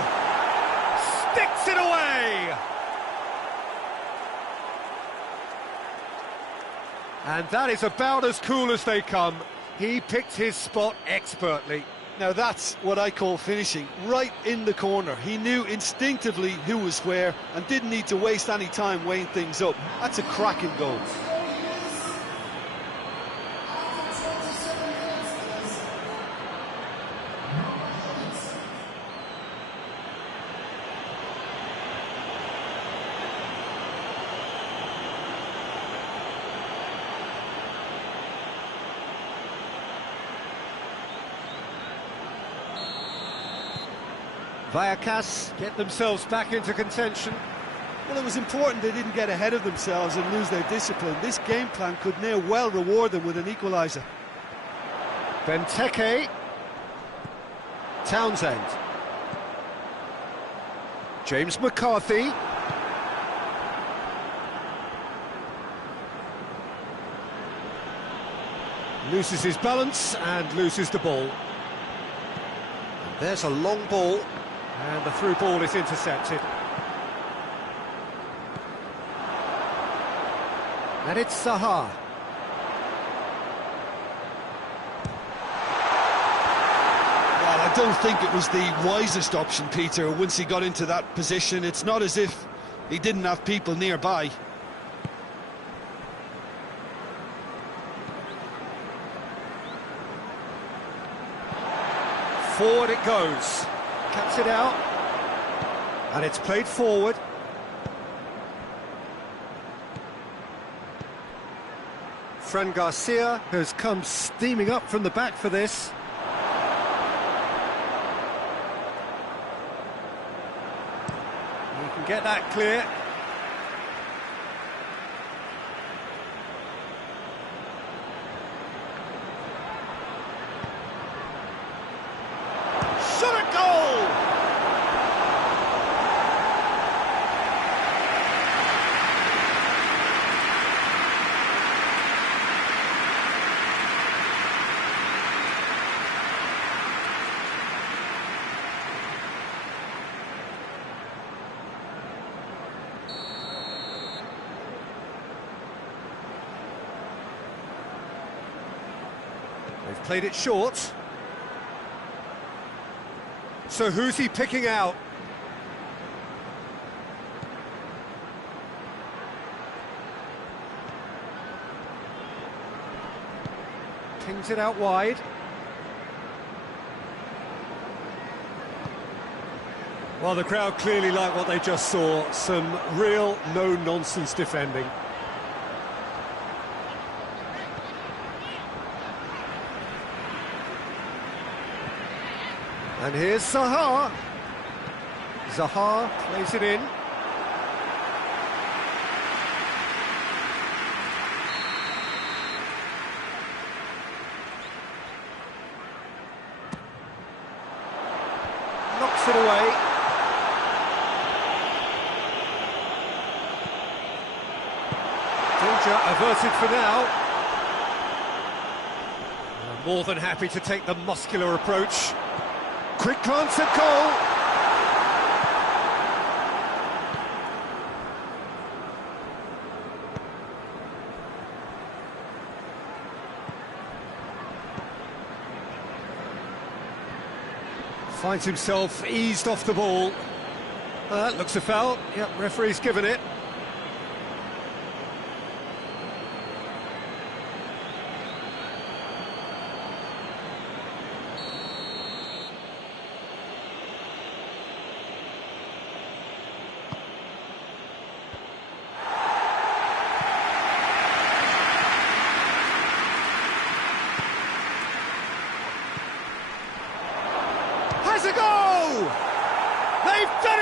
Sticks it away! And that is about as cool as they come. He picked his spot expertly. Now that's what I call finishing, right in the corner. He knew instinctively who was where and didn't need to waste any time weighing things up. That's a cracking goal. Vallecano get themselves back into contention. Well, it was important they didn't get ahead of themselves and lose their discipline. This game plan could now well reward them with an equaliser. Benteke. Townsend. James McCarthy. Loses his balance and loses the ball. And there's a long ball. And the through ball is intercepted. And it's Zaha. Well, I don't think it was the wisest option, Peter, once he got into that position. It's not as if he didn't have people nearby. Forward it goes. Cuts it out. And it's played forward. Fran Garcia has come steaming up from the back for this. He can get that clear. They've played it short. So who's he picking out? Pings it out wide. Well, the crowd clearly like what they just saw. Some real no-nonsense defending. And here's Zaha. Zaha plays it in. Knocks it away. Danger averted for now. More than happy to take the muscular approach. Quick glance at goal. Finds himself eased off the ball. That looks a foul. Yep, referee's given it. Has a go! They've done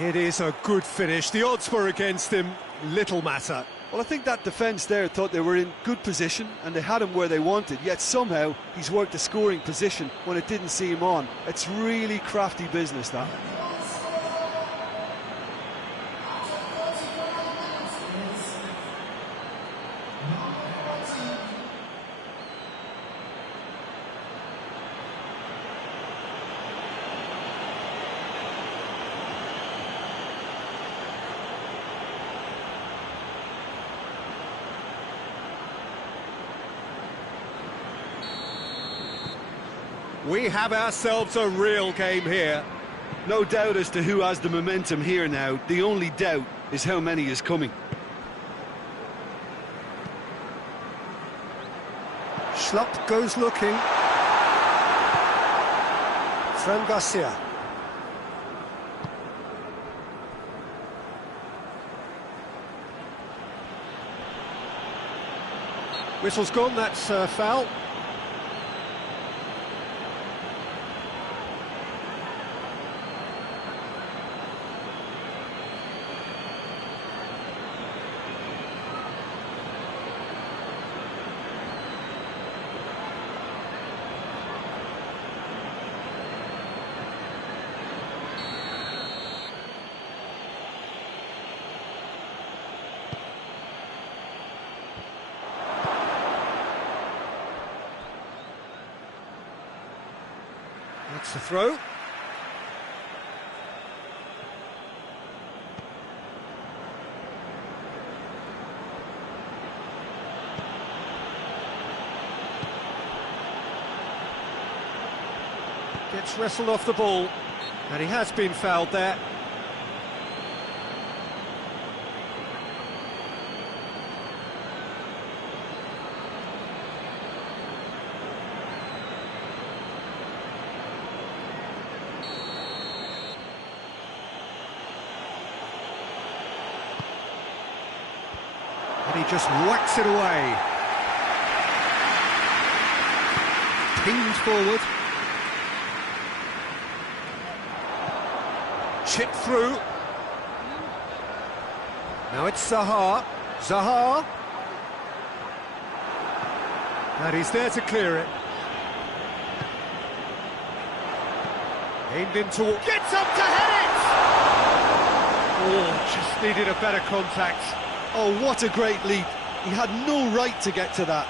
it! It is a good finish. The odds were against him. Little matter. Well, I think that defence there thought they were in good position and they had him where they wanted, yet somehow he's worked a scoring position when it didn't see him on. It's really crafty business, that. We have ourselves a real game here. No doubt as to who has the momentum here now. The only doubt is how many is coming. Schlupp goes looking. Fran Garcia. Whistle's gone, that's foul. That's the throw. Gets wrestled off the ball, and he has been fouled there. And he just whacks it away. Pinged forward. Chipped through. Now it's Zaha. Zaha. And he's there to clear it. Aimed in toward... Gets up to head it! Oh, just needed a better contact. Oh, what a great leap. He had no right to get to that.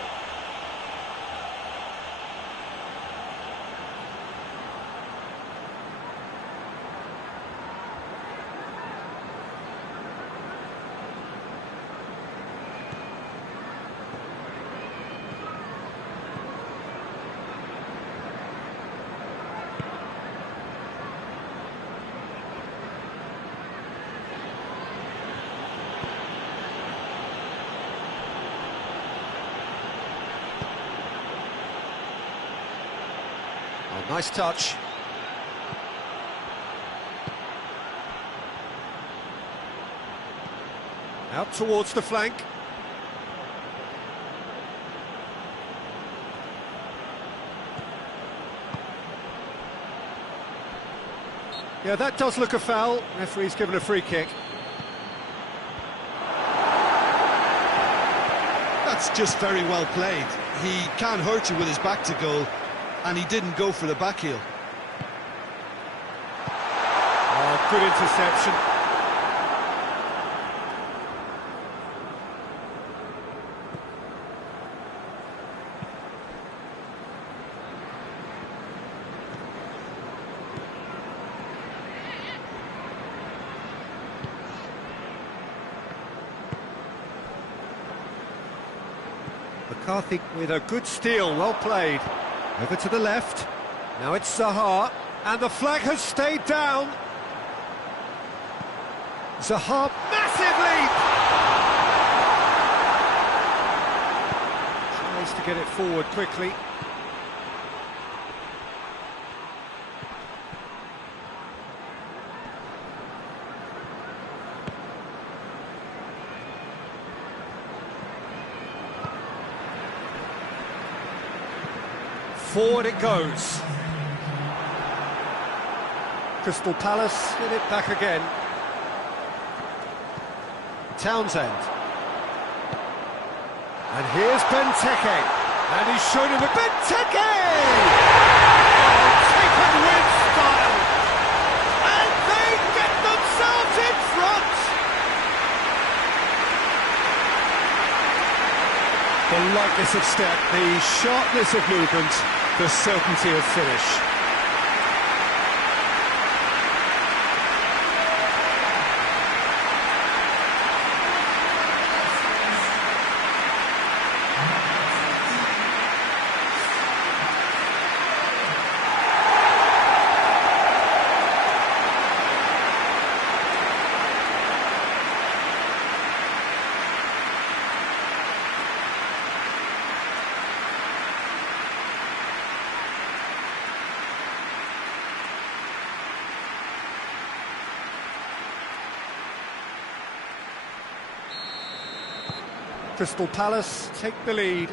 Nice touch. Out towards the flank. Yeah, that does look a foul. Referee's given a free kick. That's just very well played. He can't hurt you with his back to goal, and he didn't go for the back heel. Oh, good interception. McCarthy with a good steal, well played. Over to the left. Now it's Zaha, and the flag has stayed down. Zaha, massive leap! Tries to get it forward quickly. Forward it goes. Crystal Palace get it back again. Townsend. And here's Benteke. And he's shown him a Benteke! Oh, taken with style. And they get themselves in front. The lightness of step, the sharpness of movement, the certainty of finish. Crystal Palace take the lead.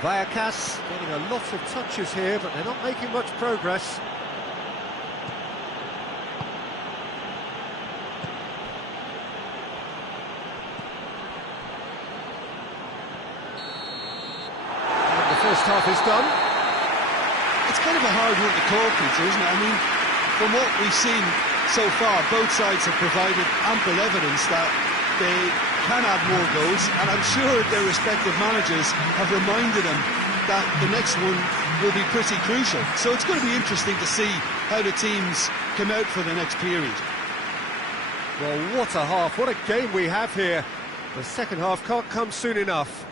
Vallecano getting a lot of touches here, but they're not making much progress. And the first half is done. It's kind of a hard one to call, Peter, isn't it? I mean, from what we've seen so far, both sides have provided ample evidence that they can add more goals, and I'm sure their respective managers have reminded them that the next one will be pretty crucial. So it's going to be interesting to see how the teams come out for the next period. Well, what a half, what a game we have here. The second half can't come soon enough.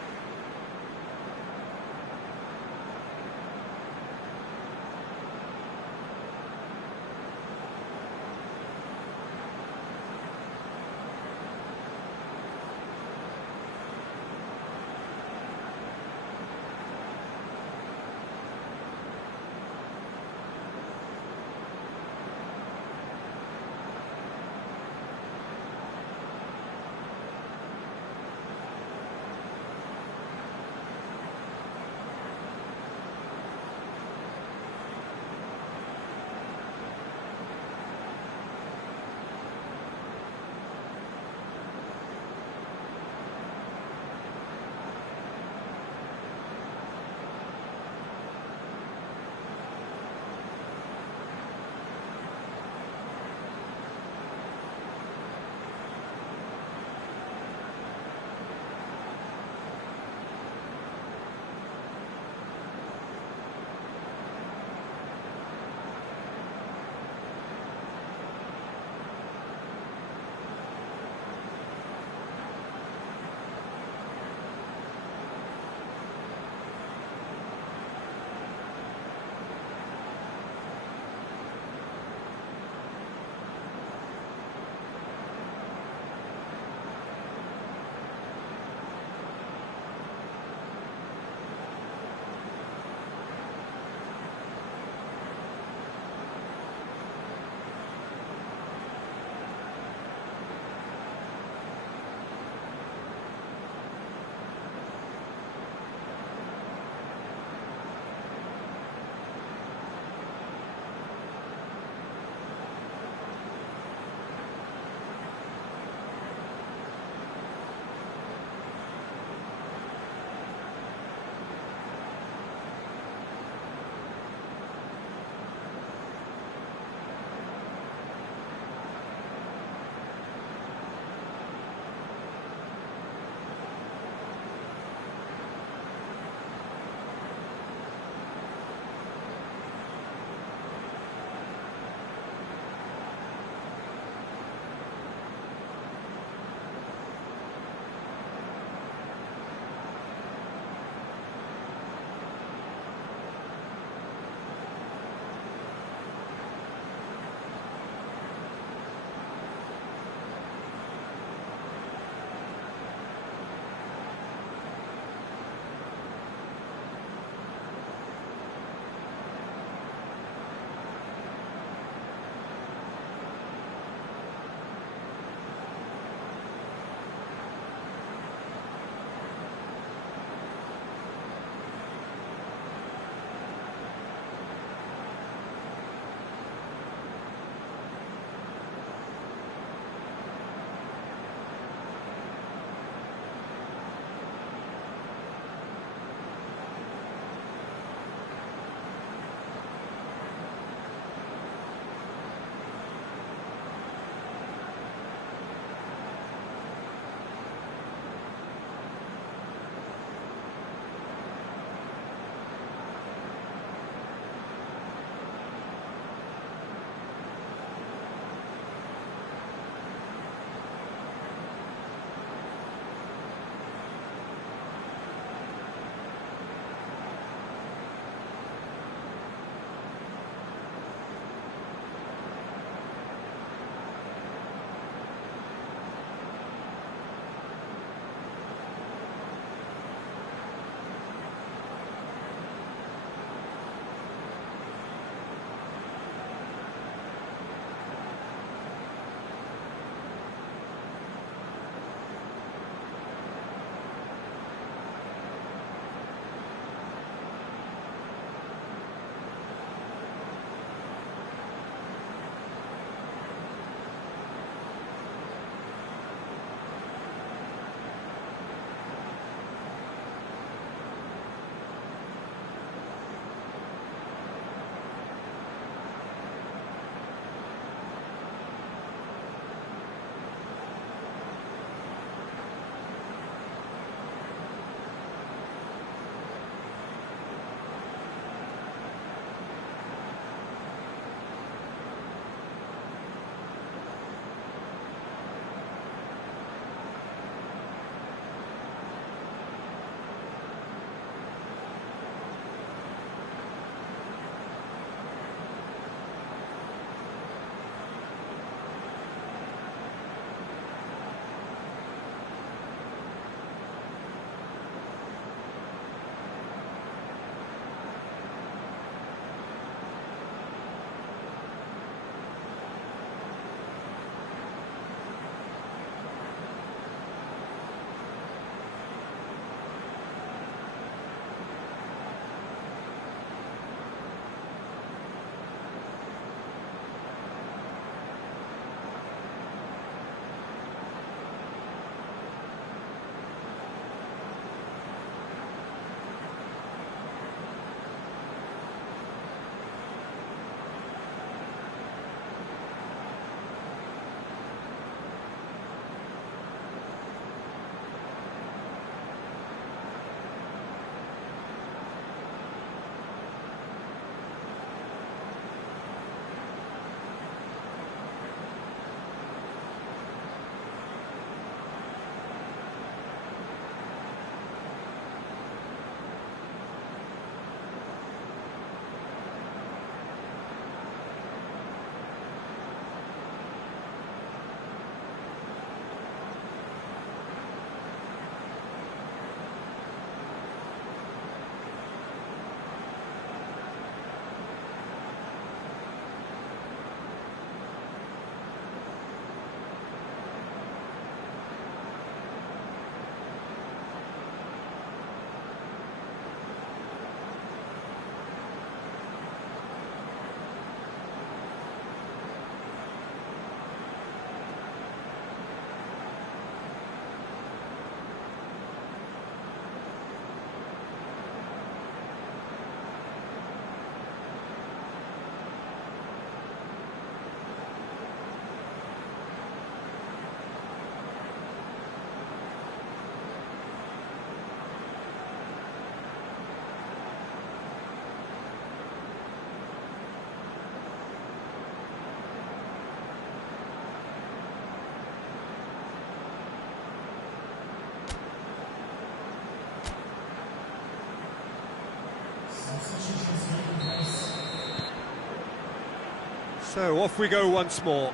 So off we go once more.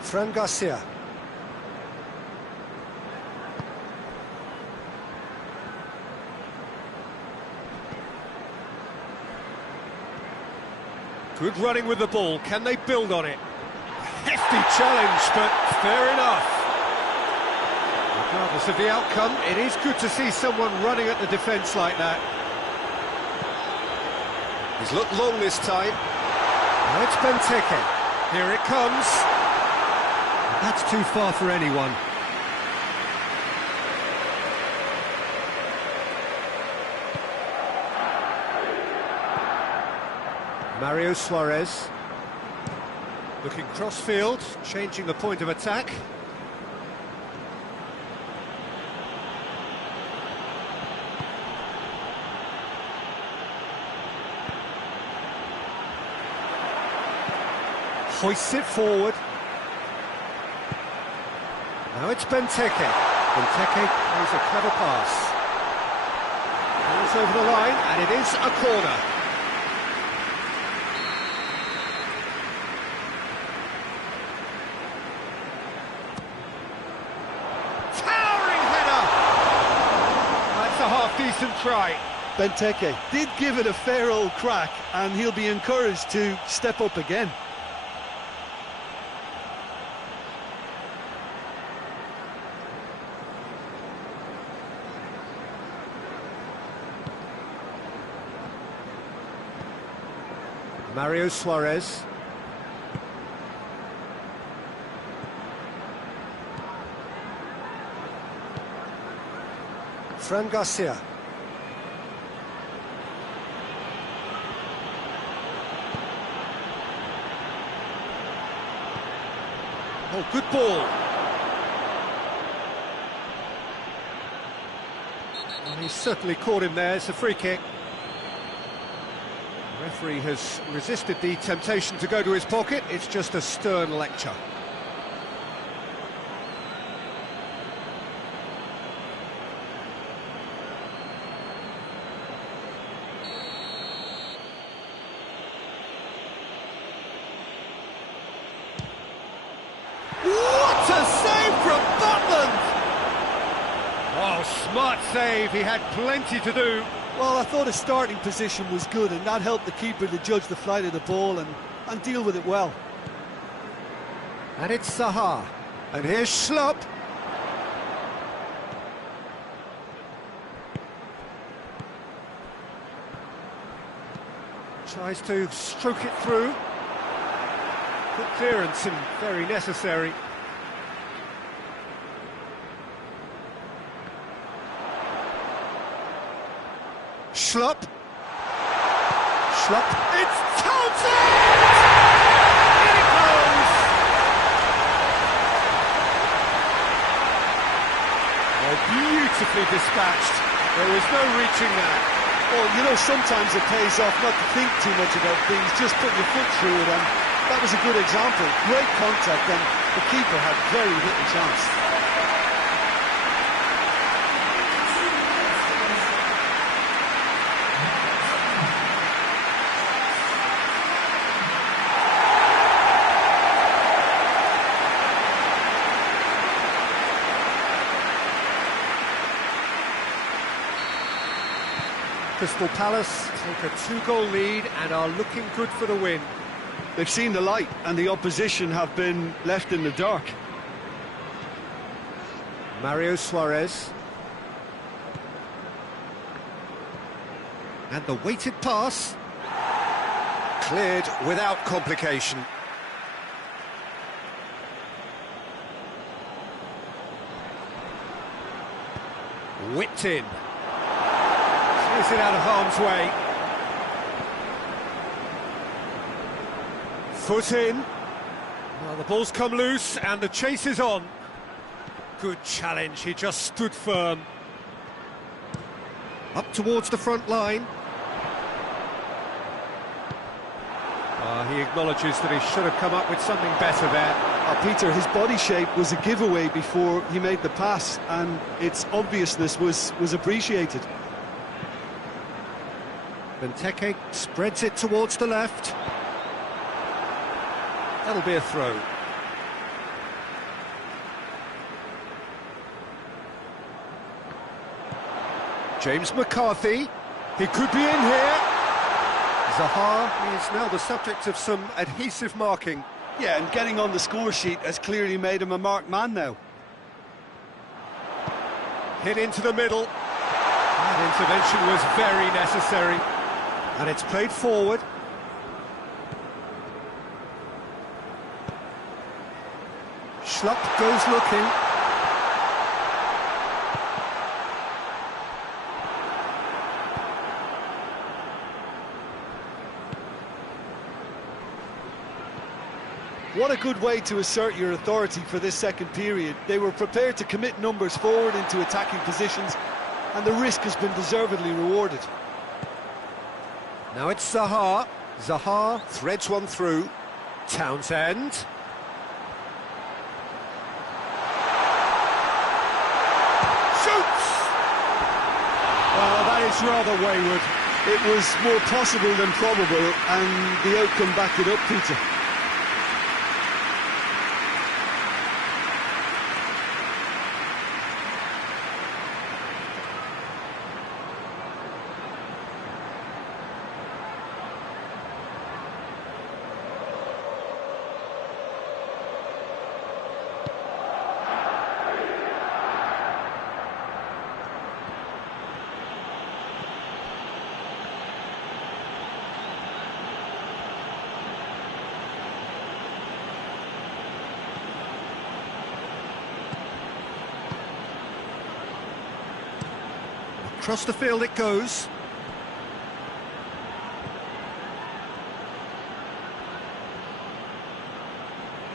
Fran Garcia. Good running with the ball. Can they build on it? Hefty challenge, but fair enough. Regardless of the outcome, it is good to see someone running at the defence like that. He's looked long this time. Now it's Benteke. Here it comes. That's too far for anyone. Mario Suarez. Looking cross-field, changing the point of attack. Hoists it forward. Now it's Benteke. Benteke plays a clever pass. Balls over the line, and it is a corner. Towering header! That's a half-decent try. Benteke did give it a fair old crack, and he'll be encouraged to step up again. Mario Suarez. Fran Garcia. Oh, good ball. Well, he's certainly caught him there. It's a free kick. The referee has resisted the temptation to go to his pocket. It's just a stern lecture. What a save from Butland! Oh, smart save. He had plenty to do. Well, I thought his starting position was good, and that helped the keeper to judge the flight of the ball and deal with it well. And it's Zaha. And here's Schlupp. Tries to stroke it through. Good clearance and very necessary. Schlupp. Schlupp. It's Townsend! In it goes! Oh, beautifully dispatched. There was no reaching that. Well, you know, sometimes it pays off not to think too much about things, just put your foot through it, and that was a good example. Great contact, and the keeper had very little chance. Crystal Palace take a 2-goal lead and are looking good for the win. They've seen the light, and the opposition have been left in the dark. Mario Suarez. And the weighted pass. Cleared without complication. Whipped in. Clears it out of harm's way. Foot in. Well, the ball's come loose and the chase is on. Good challenge, he just stood firm. Up towards the front line. He acknowledges that he should have come up with something better there. Peter, his body shape was a giveaway before he made the pass, and its obviousness was appreciated. Benteke spreads it towards the left. That'll be a throw. James McCarthy, he could be in here. Zaha is now the subject of some adhesive marking. Yeah, and getting on the score sheet has clearly made him a marked man now. Hit into the middle. That intervention was very necessary. And it's played forward. Schlupp goes looking. What a good way to assert your authority for this second period. They were prepared to commit numbers forward into attacking positions, and the risk has been deservedly rewarded. Now it's Zaha. Zaha threads one through. Townsend. Shoots! Well, that is rather wayward. It was more possible than probable, and the outcome backed it up, Peter. Across the field it goes.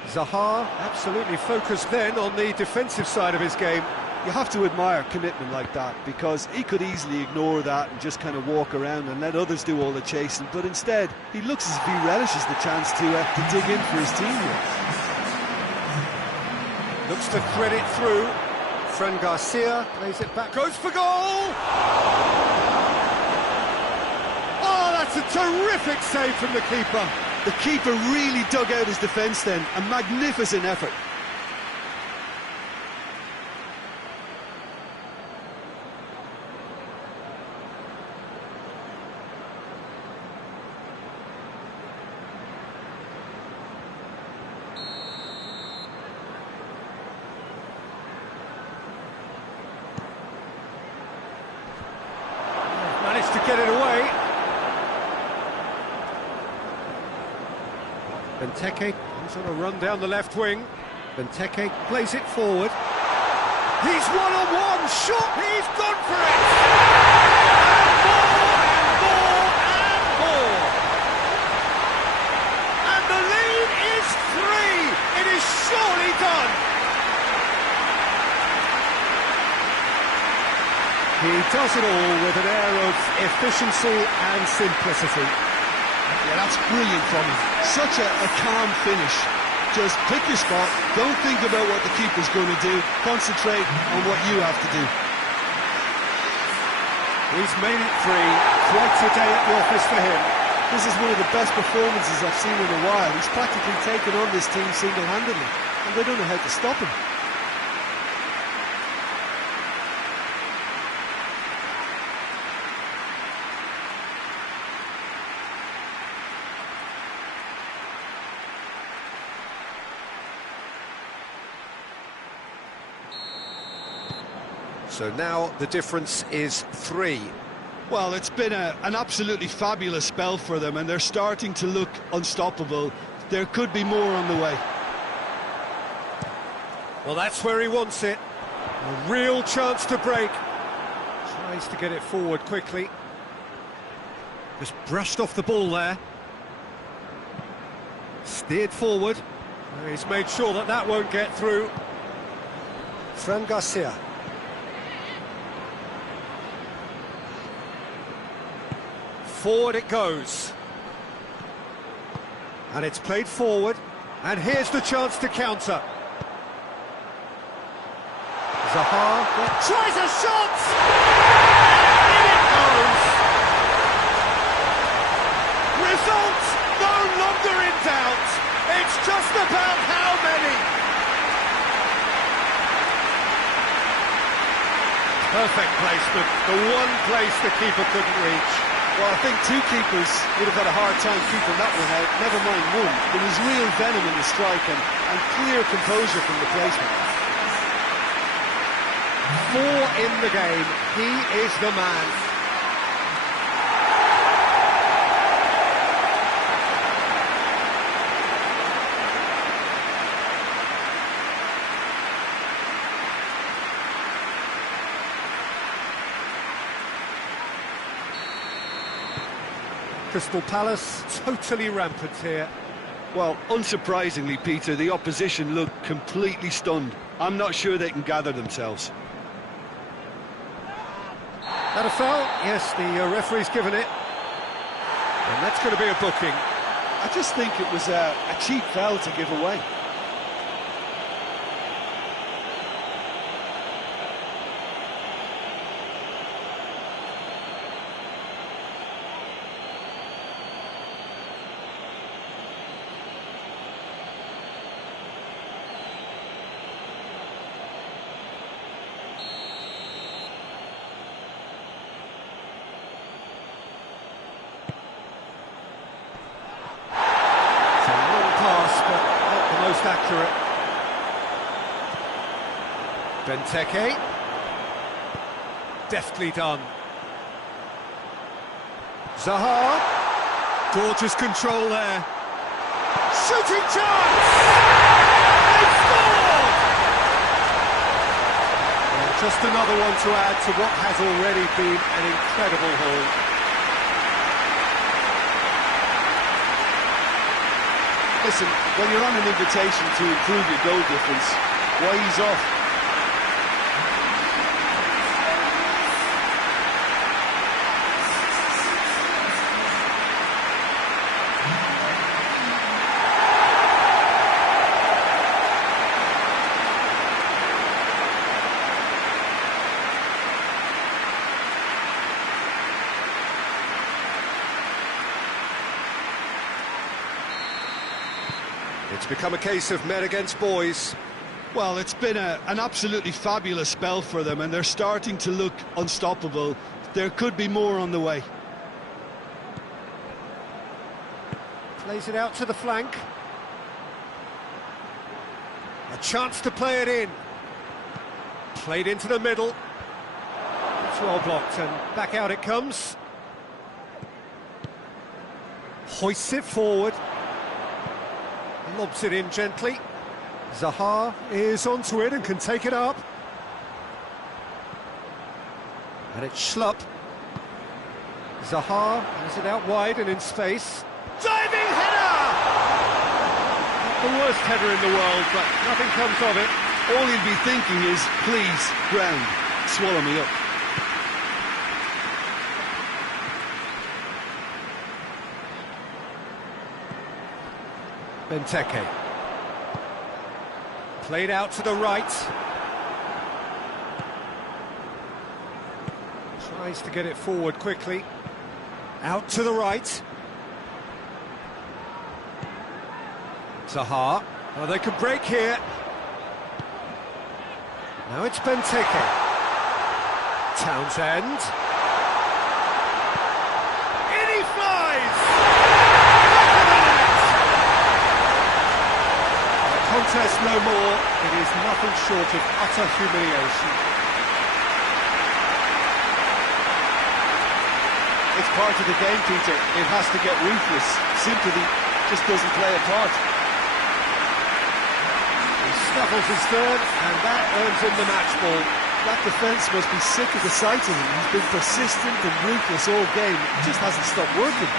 Zaha absolutely focused then on the defensive side of his game. You have to admire commitment like that, because he could easily ignore that and just kind of walk around and let others do all the chasing, but instead he looks as if he relishes the chance to dig in for his team here. Looks to thread it through. Fran Garcia plays it back, goes for goal! Oh, that's a terrific save from the keeper. The keeper really dug out his defence then, a magnificent effort. Managed to get it away. Benteke comes on a run down the left wing. Benteke plays it forward. He's one-on-one, shot, he's gone for it! And more, and more! And the lead is 3! It is surely done! He does it all with an air of efficiency and simplicity. Yeah, that's brilliant from him. Such a calm finish. Just pick your spot, don't think about what the keeper's going to do, concentrate on what you have to do. He's made it 3, quite a day at the office for him. This is one of the best performances I've seen in a while. He's practically taken on this team single-handedly, and they don't know how to stop him. So now the difference is 3. Well, it's been an absolutely fabulous spell for them, and they're starting to look unstoppable. There could be more on the way. Well, that's where he wants it. A real chance to break. Tries to get it forward quickly. Just brushed off the ball there. Steered forward. He's made sure that that won't get through. Fran Garcia. Forward it goes. And it's played forward. And here's the chance to counter. Zaha tries a shot! In it goes! Result no longer in doubt. It's just about how many. Perfect placement, the one place the keeper couldn't reach. Well, I think two keepers would have had a hard time keeping that one out, never mind one. There was real venom in the strike and clear composure from the placement. 4 in the game, he is the man. Crystal Palace totally rampant here. Well, unsurprisingly, Peter, the opposition look completely stunned. I'm not sure they can gather themselves. That a foul? Yes, the referee's given it. And that's going to be a booking. I just think it was a cheap foul to give away. Accurate. Benteke. Deftly done. Zaha. Gorgeous control there. Shooting chance! They scored! And just another one to add to what has already been an incredible haul. Listen, when you're on an invitation to improve your goal difference, why ease off? It's become a case of men against boys. Well, it's been an absolutely fabulous spell for them, and they're starting to look unstoppable. There could be more on the way. Plays it out to the flank. A chance to play it in. Played into the middle. It's well blocked, and back out it comes. Hoists it forward. Lobs it in gently. Zaha is onto it and can take it up. And it's Schlupp. Zaha has it out wide and in space. Diving header! Not the worst header in the world, but nothing comes of it. All he'll be thinking is, please, ground, swallow me up. Benteke. Played out to the right. Tries to get it forward quickly. Out to the right. Zaha. Oh, they could break here. Now it's Benteke. Townsend. In he flies! Contest no more. It is nothing short of utter humiliation. It's part of the game, Peter. It has to get ruthless. Sympathy just doesn't play a part. He snuffles his third, and that earns him the match ball. That defence must be sick of the sight of him. He's been persistent and ruthless all game. It just hasn't stopped working.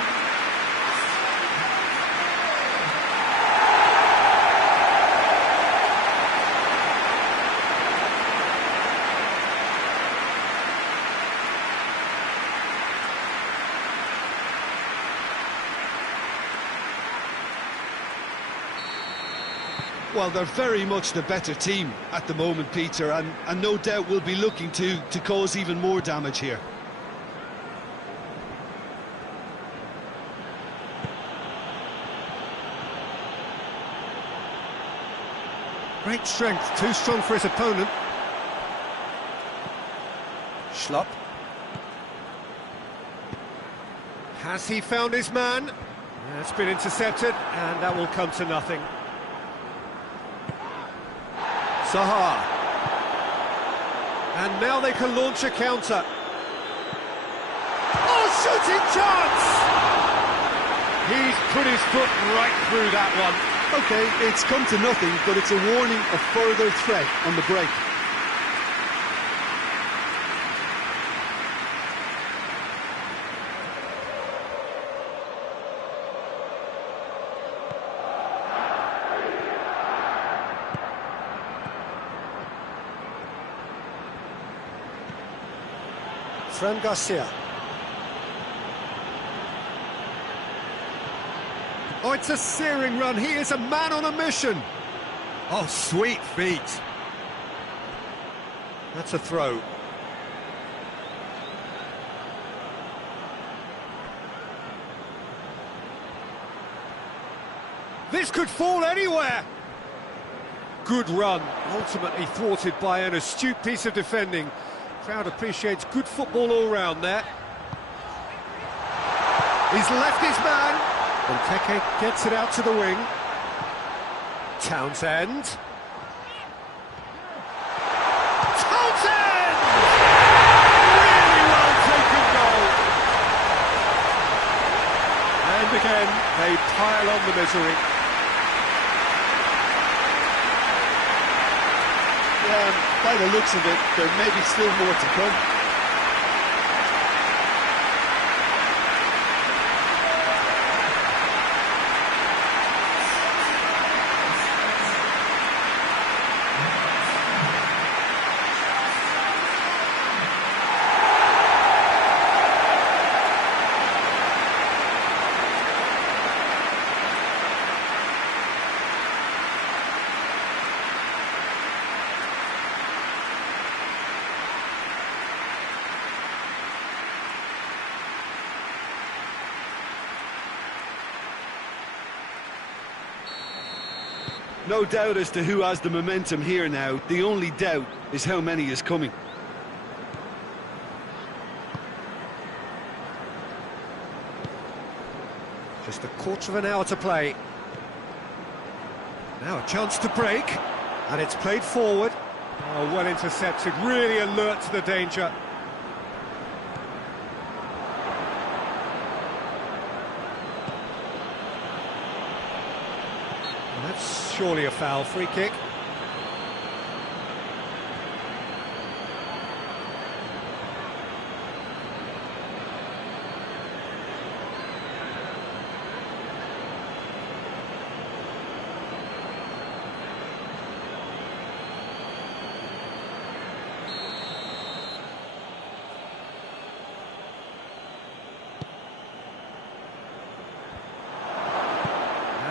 Well, they're very much the better team at the moment, Peter, and no doubt will be looking to cause even more damage here. Great strength, too strong for his opponent. Schlupp. Has he found his man? It's been intercepted, and that will come to nothing. Zaha. And now they can launch a counter. Oh, shooting chance! He's put his foot right through that one. Okay, it's come to nothing, but it's a warning of further threat on the break. Fran Garcia. Oh, it's a searing run. He is a man on a mission. Oh, sweet feet. That's a throw. This could fall anywhere. Good run, ultimately thwarted by an astute piece of defending. Crowd appreciates good football all round there. He's left his man. Benteke gets it out to the wing. Townsend. Townsend! Really well taken goal. And again, they pile on the misery. By the looks of it, there may be still more to come. No doubt as to who has the momentum here now. The only doubt is how many is coming. Just a quarter of an hour to play. Now a chance to break, and it's played forward. Oh, well intercepted, really alert to the danger. That's surely a foul. Free kick.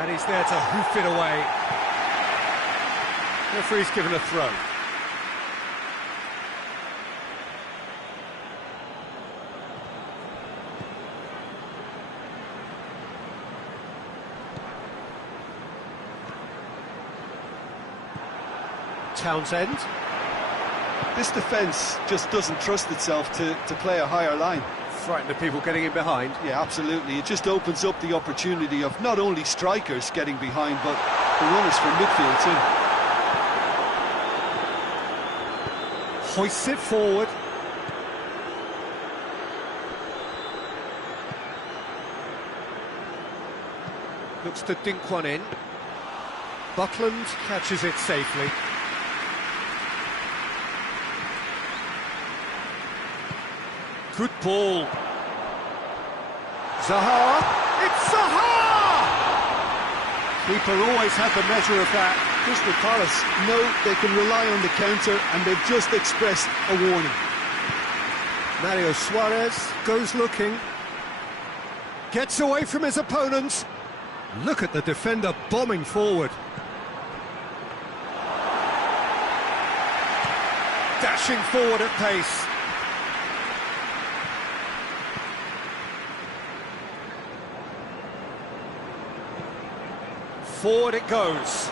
And he's there to hoof it away. Referee's given a throw. Townsend. This defence just doesn't trust itself to play a higher line. Frightened of people getting in behind. Yeah, absolutely. It just opens up the opportunity of not only strikers getting behind, but the runners from midfield too. Hoists it forward. Looks to dink one in. Buckland catches it safely. Good ball. Zaha. It's Zaha! Keeper always had the measure of that. Crystal Palace know they can rely on the counter, and they've just expressed a warning. Mario Suarez goes looking. Gets away from his opponent. Look at the defender bombing forward. dashing forward at pace. Forward it goes.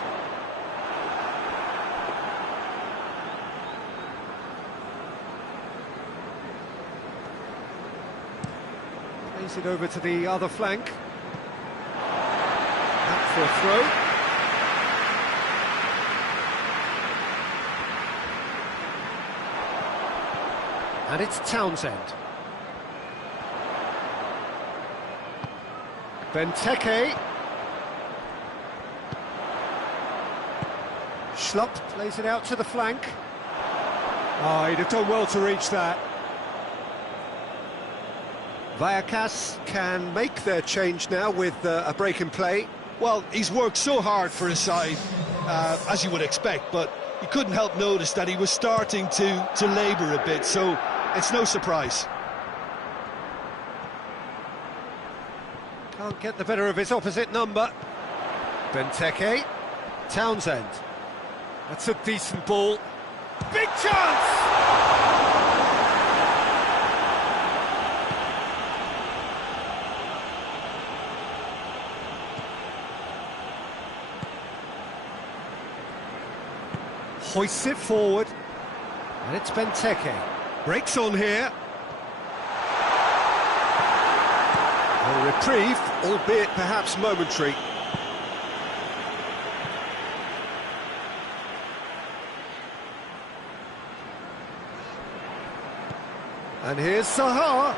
Plays it over to the other flank. Out for a throw. And it's Townsend. Benteke. Schlupp plays it out to the flank. Oh, he'd have done well to reach that. Vallecano can make their change now with a break in play. Well, he's worked so hard for his side, as you would expect, but you couldn't help notice that he was starting to labour a bit, so it's no surprise. Can't get the better of his opposite number. Benteke. Townsend. That's a decent ball. Big chance! Hoists it forward. And it's Benteke. Breaks on here. A reprieve, albeit perhaps momentary. And here's Zaha.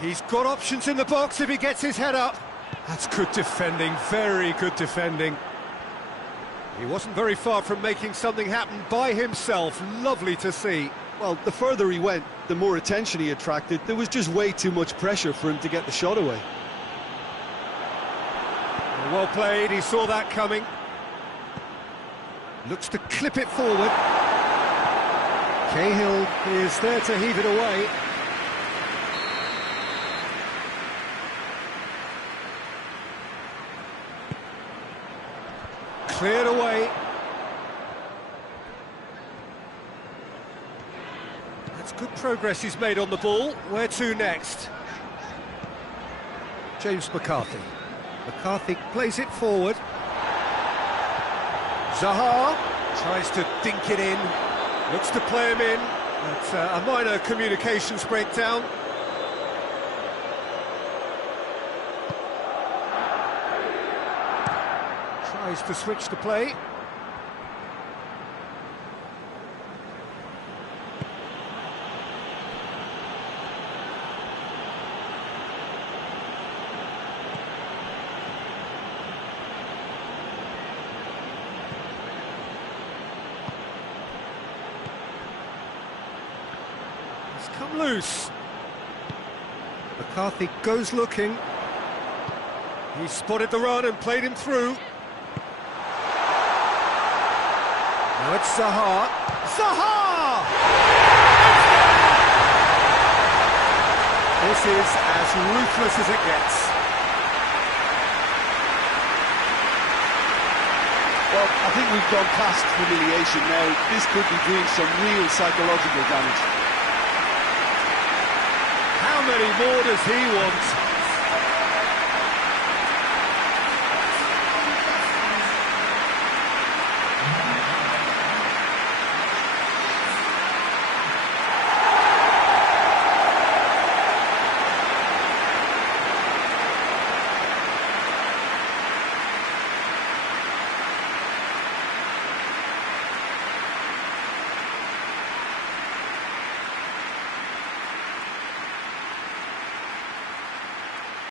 He's got options in the box if he gets his head up. That's good defending, very good defending. He wasn't very far from making something happen by himself. Lovely to see. Well, the further he went, the more attention he attracted. There was just way too much pressure for him to get the shot away. Well played, he saw that coming. Looks to clip it forward. Cahill is there to heave it away. Cleared away. That's good progress he's made on the ball. Where to next? James McCarthy. McCarthy plays it forward. Zaha tries to dink it in. Looks to play him in. That's a minor communications breakdown. Tries to switch the play. Come loose. McCarthy goes looking. He spotted the run and played him through. Now it's Zaha. Zaha! This is as ruthless as it gets. Well, I think we've gone past humiliation now. This could be doing some real psychological damage. How many more does he want?